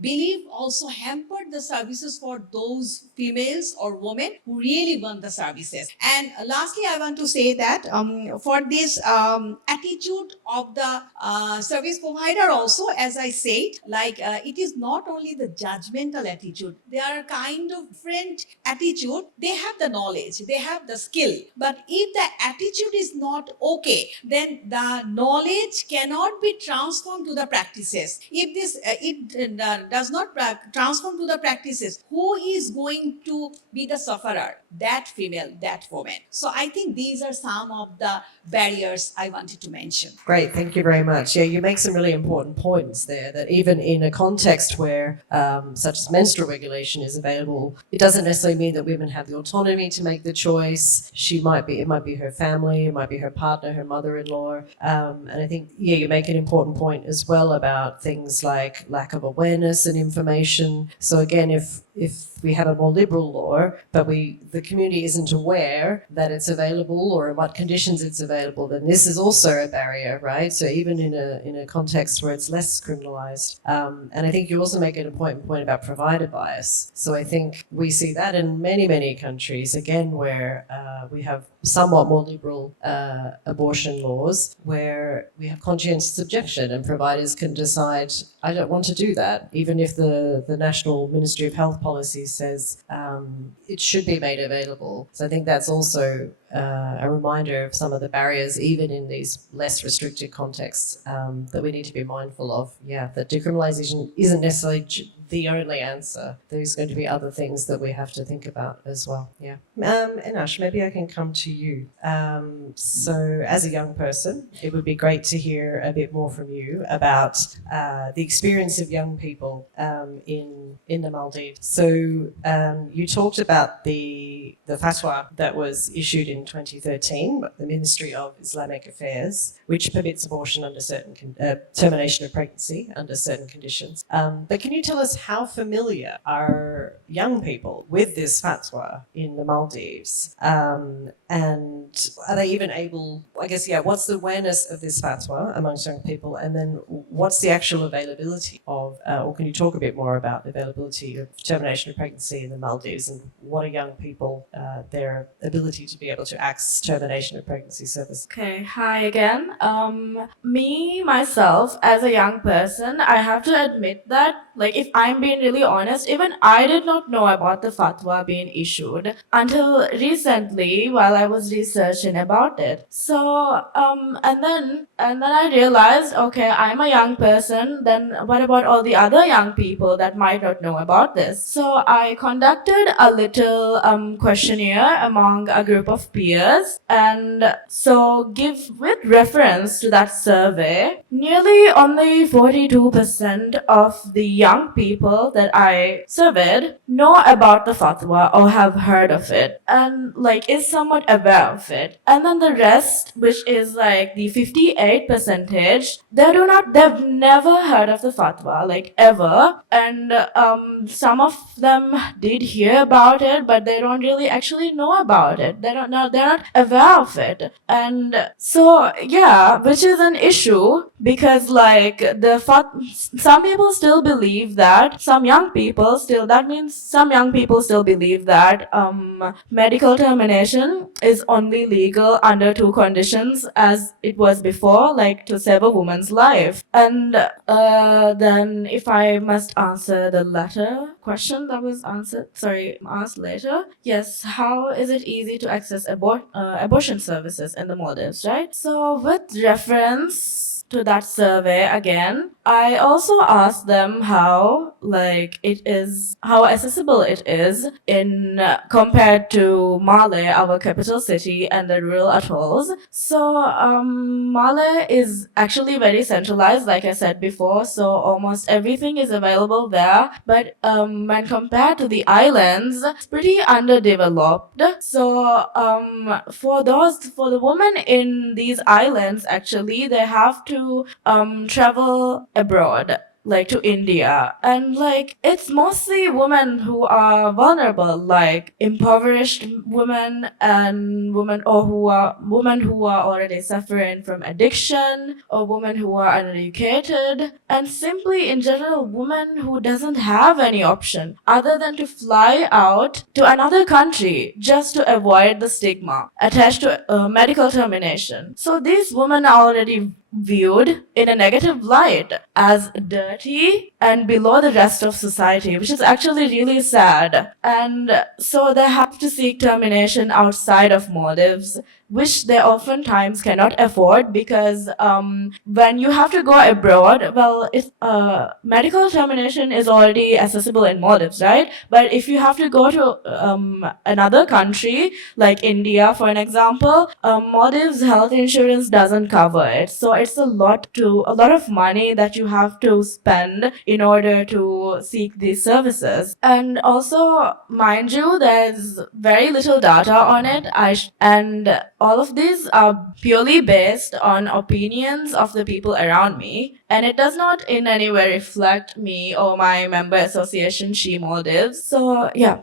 belief also hampered the services for those females or women who really want the services. And lastly, I want to say that for this attitude of the service provider also, as I said, like it is not only the judgmental attitude, they are kind of different attitude. They have the knowledge, they have the skill, but if the attitude is not okay, then the knowledge cannot be transformed to the practices. If this does not transform to the practices, who is going to be the sufferer? That female, that woman. So I think these are some of the barriers I wanted to mention. Great, thank you very much. Yeah, you make some really important points there, that even in a context where such as menstrual regulation is available, it doesn't necessarily mean that women have the autonomy to make the choice. It might be her family, it might be her partner, her mother-in-law. And I think, yeah, you make an important point as well about things like lack of awareness and information. So again, if we have a more liberal law, but the community isn't aware that it's available or in what conditions it's available, then this is also a barrier, right? So even in a context where it's less criminalized, and I think you also make an important point about provider bias. So I think we see that in many countries, again, where we have somewhat more liberal abortion laws, where we have conscientious objection and providers can decide, I don't want to do that, even if the National Ministry of Health Policy says it should be made available. So I think that's also a reminder of some of the barriers, even in these less restricted contexts, that we need to be mindful of. Yeah, that decriminalization isn't necessarily the only answer. There's going to be other things that we have to think about as well. Yeah. Enash, maybe I can come to you. So as a young person, it would be great to hear a bit more from you about the experience of young people in the Maldives. So you talked about the fatwa that was issued in 2013 by the Ministry of Islamic Affairs, which permits abortion under certain termination of pregnancy under certain conditions. But can you tell us how familiar are young people with this fatwa in the Maldives? And are they even able, I guess, yeah, what's the awareness of this fatwa amongst young people? And then what's the actual availability of, or can you talk a bit more about the availability of termination of pregnancy in the Maldives, and what are young people, their ability to be able to access termination of pregnancy service? Okay, hi again. Me, myself, as a young person, I have to admit that, like, if I'm being really honest, even I did not know about the fatwa being issued until recently while I was researching about it. So, and then I realized, okay, I'm a young person, then what about all the other young people that might not know about this? So I conducted a little questionnaire among a group of peers, and so with reference to that survey, nearly only 42% of the young people that I surveyed know about the fatwa or have heard of it, and like is somewhat aware of it. And then the rest, which is like the 58%, they've never heard of the fatwa, like ever. And some of them did hear about it, but they don't really actually know about it. They're not aware of it. And so, yeah, which is an issue, because like some people still believe that, some young people still believe that medical termination is only legal under two conditions, as it was before, like to save a woman's life. And then if I must answer the latter question that was asked later, yes, how is it easy to access abortion services in the Maldives, right? So with reference to that survey again, I also asked them how accessible it is in compared to Male, our capital city, and the rural atolls. So Male is actually very centralized, like I said before, so almost everything is available there. But when compared to the islands, it's pretty underdeveloped. So for the women in these islands, actually, they have to travel abroad. like to India, and like it's mostly women who are vulnerable, like impoverished women and women who are already suffering from addiction, or women who are uneducated, and simply in general women who doesn't have any option other than to fly out to another country just to avoid the stigma attached to medical termination. So these women are already viewed in a negative light as dirty and below the rest of society, which is actually really sad. And so they have to seek termination outside of Maldives, which they oftentimes cannot afford because when you have to go abroad, well, medical termination is already accessible in Maldives, right? But if you have to go to another country, like India, for an example, Maldives health insurance doesn't cover it. So it's a lot of money that you have to spend in order to seek these services. And also, mind you, there's very little data on it. And all of these are purely based on opinions of the people around me, and it does not in any way reflect me or my member association, She Maldives. So yeah.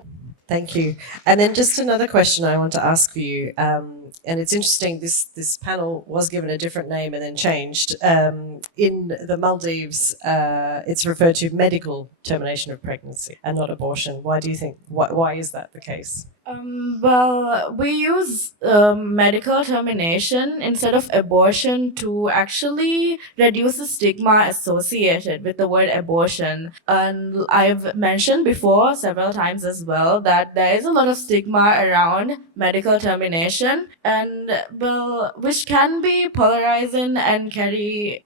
Thank you. And then just another question I want to ask for you, and it's interesting. This panel was given a different name and then changed. In the Maldives, it's referred to medical termination of pregnancy and not abortion. Why do you think? Why is that the case? Well, we use medical termination instead of abortion to actually reduce the stigma associated with the word abortion. And I've mentioned before several times as well that there is a lot of stigma around medical termination, and well, which can be polarizing and carry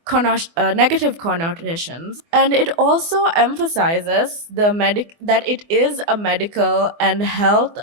negative connotations. And it also emphasizes that it is a medical and health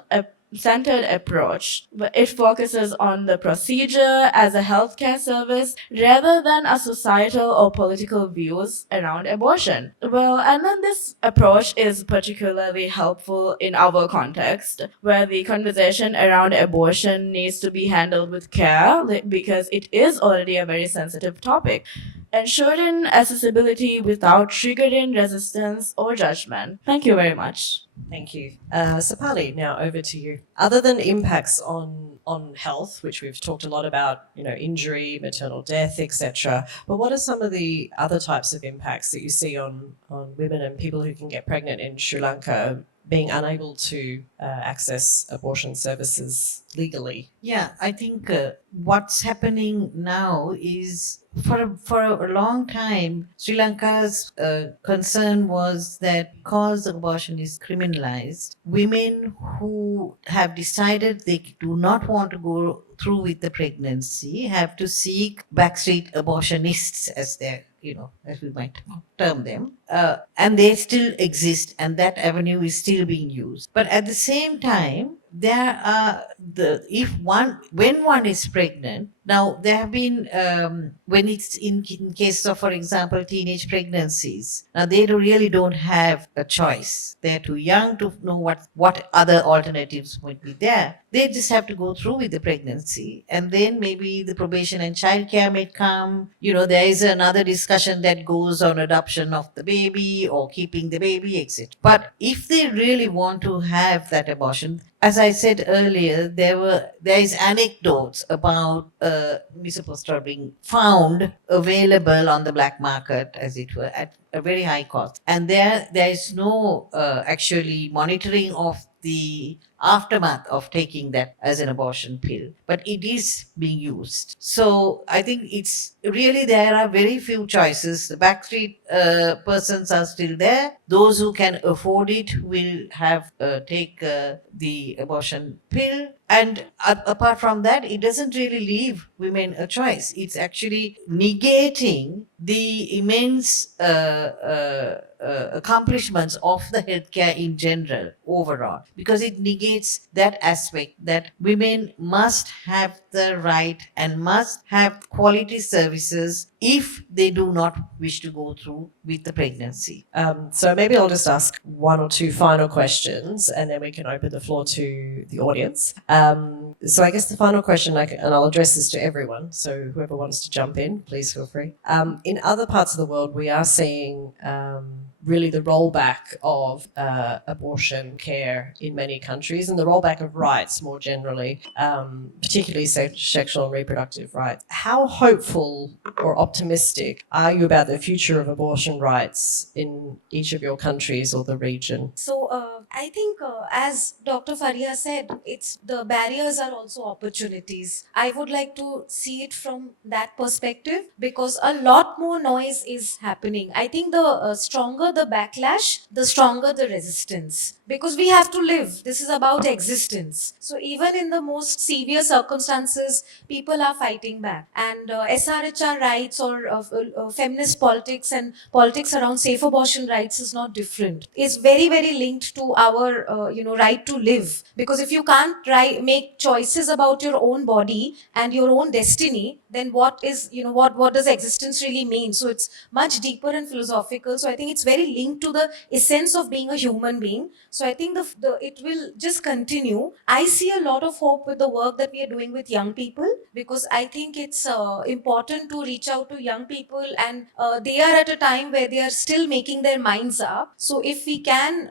centered approach. It focuses on the procedure as a healthcare service rather than a societal or political views around abortion. Well, and then this approach is particularly helpful in our context, where the conversation around abortion needs to be handled with care because it is already a very sensitive topic, ensuring accessibility without triggering resistance or judgment. Thank you very much. Thank you. Sepali, now over to you. Other than impacts on health, which we've talked a lot about, injury, maternal death, etc., but what are some of the other types of impacts that you see on women and people who can get pregnant in Sri Lanka being unable to access abortion services legally? Yeah, I think what's happening now is for a long time, Sri Lanka's concern was that because abortion is criminalized, women who have decided they do not want to go through with the pregnancy have to seek backstreet abortionists, as we might term them, and they still exist, and that avenue is still being used. But at the same time, there are when one is pregnant. Now there have been when it's in case of, for example, teenage pregnancies. Now they really don't have a choice. They're too young to know what other alternatives might be there. They just have to go through with the pregnancy, and then maybe the probation and childcare may come. There is another discussion that goes on adoption of the baby or keeping the baby, etc. But if they really want to have that abortion, as I said earlier, there is anecdotes about misoprostol being found available on the black market, as it were, at a very high cost, and there is no actually monitoring of the aftermath of taking that as an abortion pill, but it is being used. So I think it's really, there are very few choices. The backstreet persons are still there. Those who can afford it will have take the abortion pill. And apart from that, it doesn't really leave women a choice. It's actually negating the immense accomplishments of the healthcare in general overall, because it negates that aspect that women must have the right and must have quality services if they do not wish to go through with the pregnancy. So maybe I'll just ask one or two final questions, and then we can open the floor to the audience. So I guess the final question, and I'll address this to everyone. So whoever wants to jump in, please feel free. In other parts of the world, we are seeing really the rollback of abortion care in many countries, and the rollback of rights more generally, particularly sexual and reproductive rights. How hopeful or optimistic are you about the future of abortion rights in each of your countries or the region? So I think, as Dr. Fariha said, it's the barriers are also opportunities. I would like to see it from that perspective because a lot more noise is happening. I think the stronger the backlash, the stronger the resistance. Because we have to live. This is about existence. So even in the most severe circumstances, people are fighting back. And SRHR rights or feminist politics and politics around safe abortion rights is not different. It's very, very linked to our right to live. Because if you can't make choices about your own body and your own destiny, then what does existence really mean? So it's much deeper and philosophical. So I think it's very linked to the essence of being a human being. So I think it will just continue. I see a lot of hope with the work that we are doing with young people because I think it's important to reach out to young people, and they are at a time where they are still making their minds up. So if we can,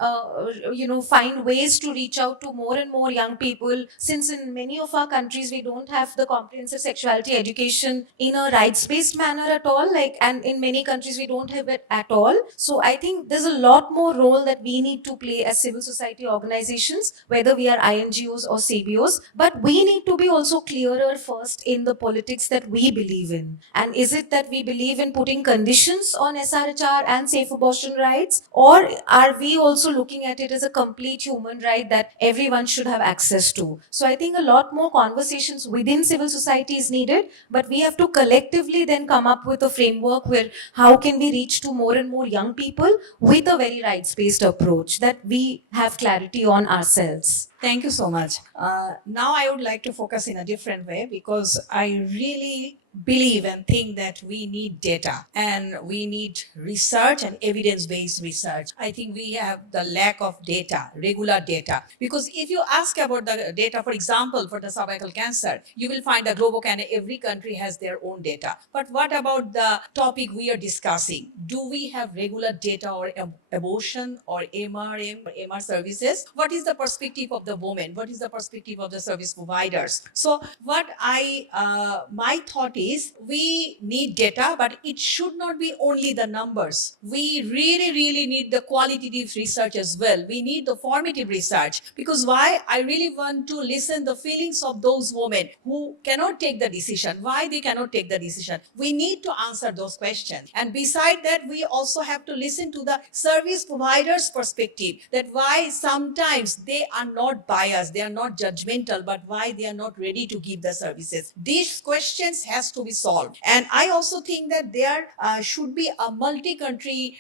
find ways to reach out to more and more young people, since in many of our countries we don't have the comprehensive sexuality education in a rights-based manner at all, and in many countries we don't have it at all. So I think there's a lot more role that we need to play as civil society organizations, whether we are INGOs or CBOs, but we need to be also clearer first in the politics that we believe in. And is it that we believe in putting conditions on SRHR and safe abortion rights, or are we also looking at it as a complete human right that everyone should have access to? So I think a lot more conversations within civil society is needed, but we have to collectively then come up with a framework where how can we reach to more and more young people with a very rights-based approach that we have clarity on ourselves. Thank you so much. Now I would like to focus in a different way because I really believe and think that we need data and we need research and evidence-based research. I think we have the lack of data, regular data. Because if you ask about the data, for example, for the cervical cancer, you will find that Globocan, every country has their own data. But what about the topic we are discussing? Do we have regular data or abortion or MRM or MR services? What is the perspective of the woman? What is the perspective of the service providers? So what my thought is we need data, but it should not be only the numbers. We really, really need the qualitative research as well. We need the formative research because why? I really want to listen the feelings of those women who cannot take the decision. Why they cannot take the decision? We need to answer those questions. And beside that, we also have to listen to the service providers' perspective that why sometimes they are not biased, they are not judgmental, but why they are not ready to give the services. These questions has to be solved. And I also think that there should be a multi-country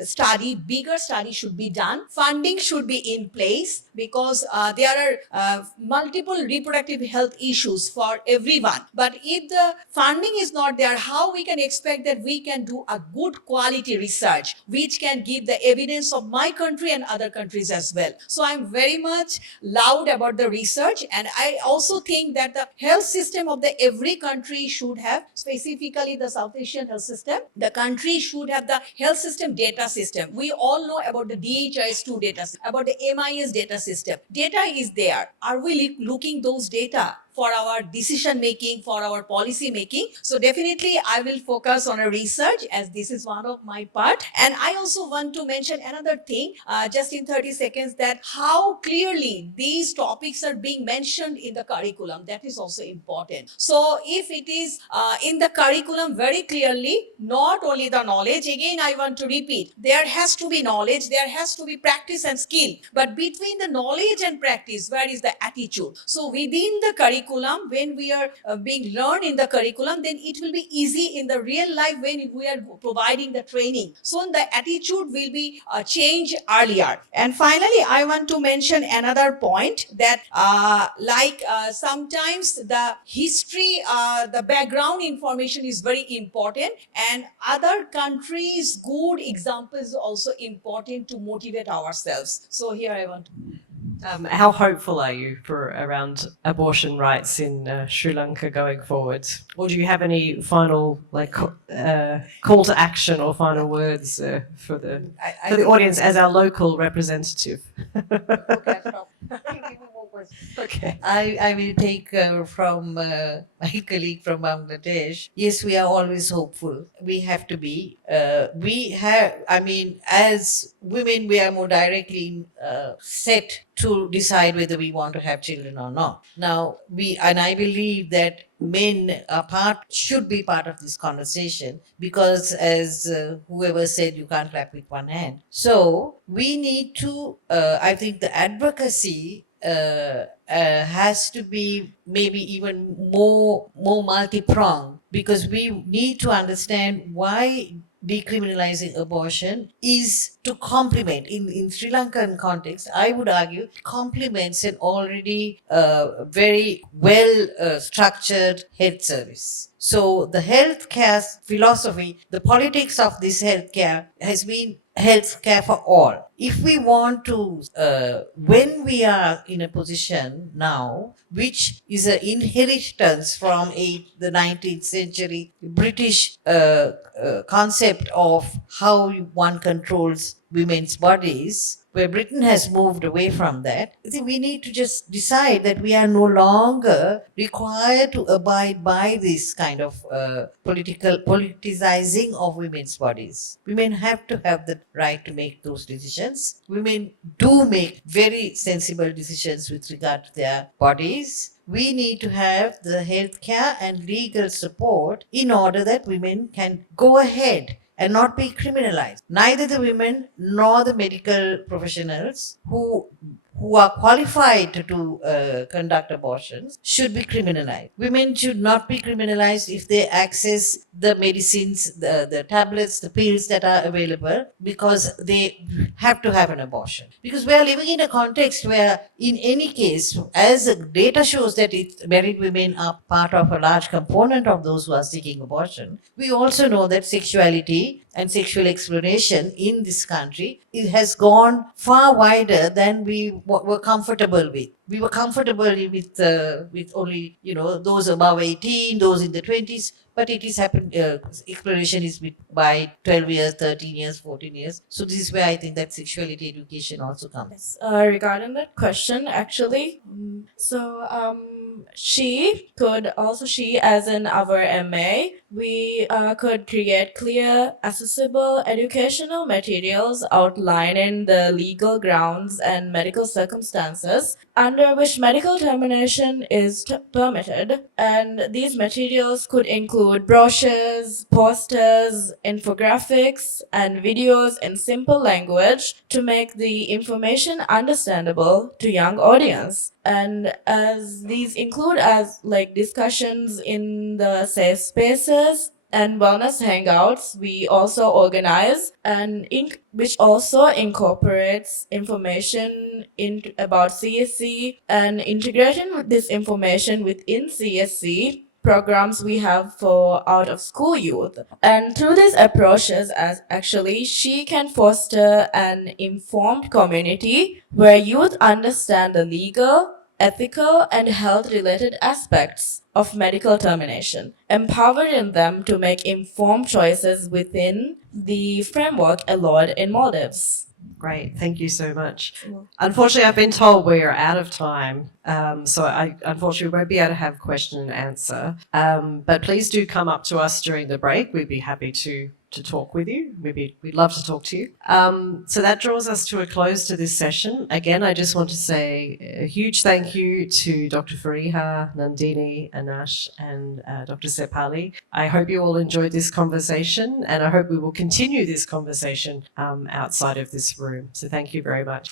study, bigger study should be done. Funding should be in place because there are multiple reproductive health issues for everyone. But if the funding is not there, how we can expect that we can do a good quality research which can give the evidence of my country and other countries as well. So I'm very much loud about the research, and I also think that the health system of the every country should have, specifically the South Asian health system, the country should have the health system data system. We all know about the DHIS2 data system, about the MIS data system. Data is there. Are we looking those data for our decision making, for our policy making? So definitely I will focus on a research as this is one of my part. And I also want to mention another thing, just in 30 seconds, that how clearly these topics are being mentioned in the curriculum. That is also important. So if it is in the curriculum very clearly, not only the knowledge, again I want to repeat, there has to be knowledge, there has to be practice and skill. But between the knowledge and practice, where is the attitude? So within the curriculum, curriculum, when we are being learned in the curriculum, then it will be easy in the real life when we are providing the training. So the attitude will be changed earlier. And finally, I want to mention another point that sometimes the history, the background information is very important, and other countries' good examples is also important to motivate ourselves. So here I want to. How hopeful are you for around abortion rights in Sri Lanka going forward? Or do you have any final call to action or final words for the audience as our local representative? Okay. I will take from my colleague from Bangladesh. Yes, we are always hopeful. We have to be. As women, we are more directly set to decide whether we want to have children or not. Now, I believe that men should be part of this conversation, because as whoever said, you can't clap with one hand. So we need to, I think the advocacy has to be maybe even more multi-pronged, because we need to understand why decriminalizing abortion is to complement, in Sri Lankan context, I would argue, complements an already very well structured health service. So the healthcare philosophy, the politics of this healthcare has been healthcare for all. If we want to, when we are in a position now, which is an inheritance from the 19th century British concept of how one controls women's bodies, where Britain has moved away from that, I think we need to just decide that we are no longer required to abide by this kind of politicizing of women's bodies. Women have to have the right to make those decisions. Women do make very sensible decisions with regard to their bodies. We need to have the healthcare and legal support in order that women can go ahead and not be criminalized. Neither the women nor the medical professionals who are qualified to conduct abortions should be criminalized. Women should not be criminalized if they access the medicines, the tablets, the pills that are available, because they have to have an abortion. Because we are living in a context where, in any case, as the data shows that married women are part of a large component of those who are seeking abortion, we also know that sexuality and sexual exploration in this country, it has gone far wider than we were comfortable with. We were comfortable with only, those above 18, those in the 20s, but it is happened, exploration is by 12 years, 13 years, 14 years. So this is where I think that sexuality education also comes. Regarding that question, actually, she as in our MA, we could create clear, accessible educational materials outlining the legal grounds and medical circumstances under which medical termination is permitted. And these materials could include brochures, posters, infographics, and videos in simple language to make the information understandable to young audience. And as these include discussions in the safe spaces and wellness hangouts, we also organize which also incorporates information about CSC and integrating this information within CSC programs we have for out of school youth. And through these approaches, she can foster an informed community where youth understand the legal, ethical, and health related aspects of medical termination, empowering them to make informed choices within the framework allowed in Maldives. Great, thank you so much. Unfortunately, I've been told we are out of time, so I unfortunately won't be able to have question and answer. But please do come up to us during the break. We'd be happy to talk with you. We'd love to talk to you. So that draws us to a close to this session. Again, I just want to say a huge thank you to Dr. Fariha, Nandini, Anash, and Dr. Sepali. I hope you all enjoyed this conversation, and I hope we will continue this conversation outside of this room. So thank you very much.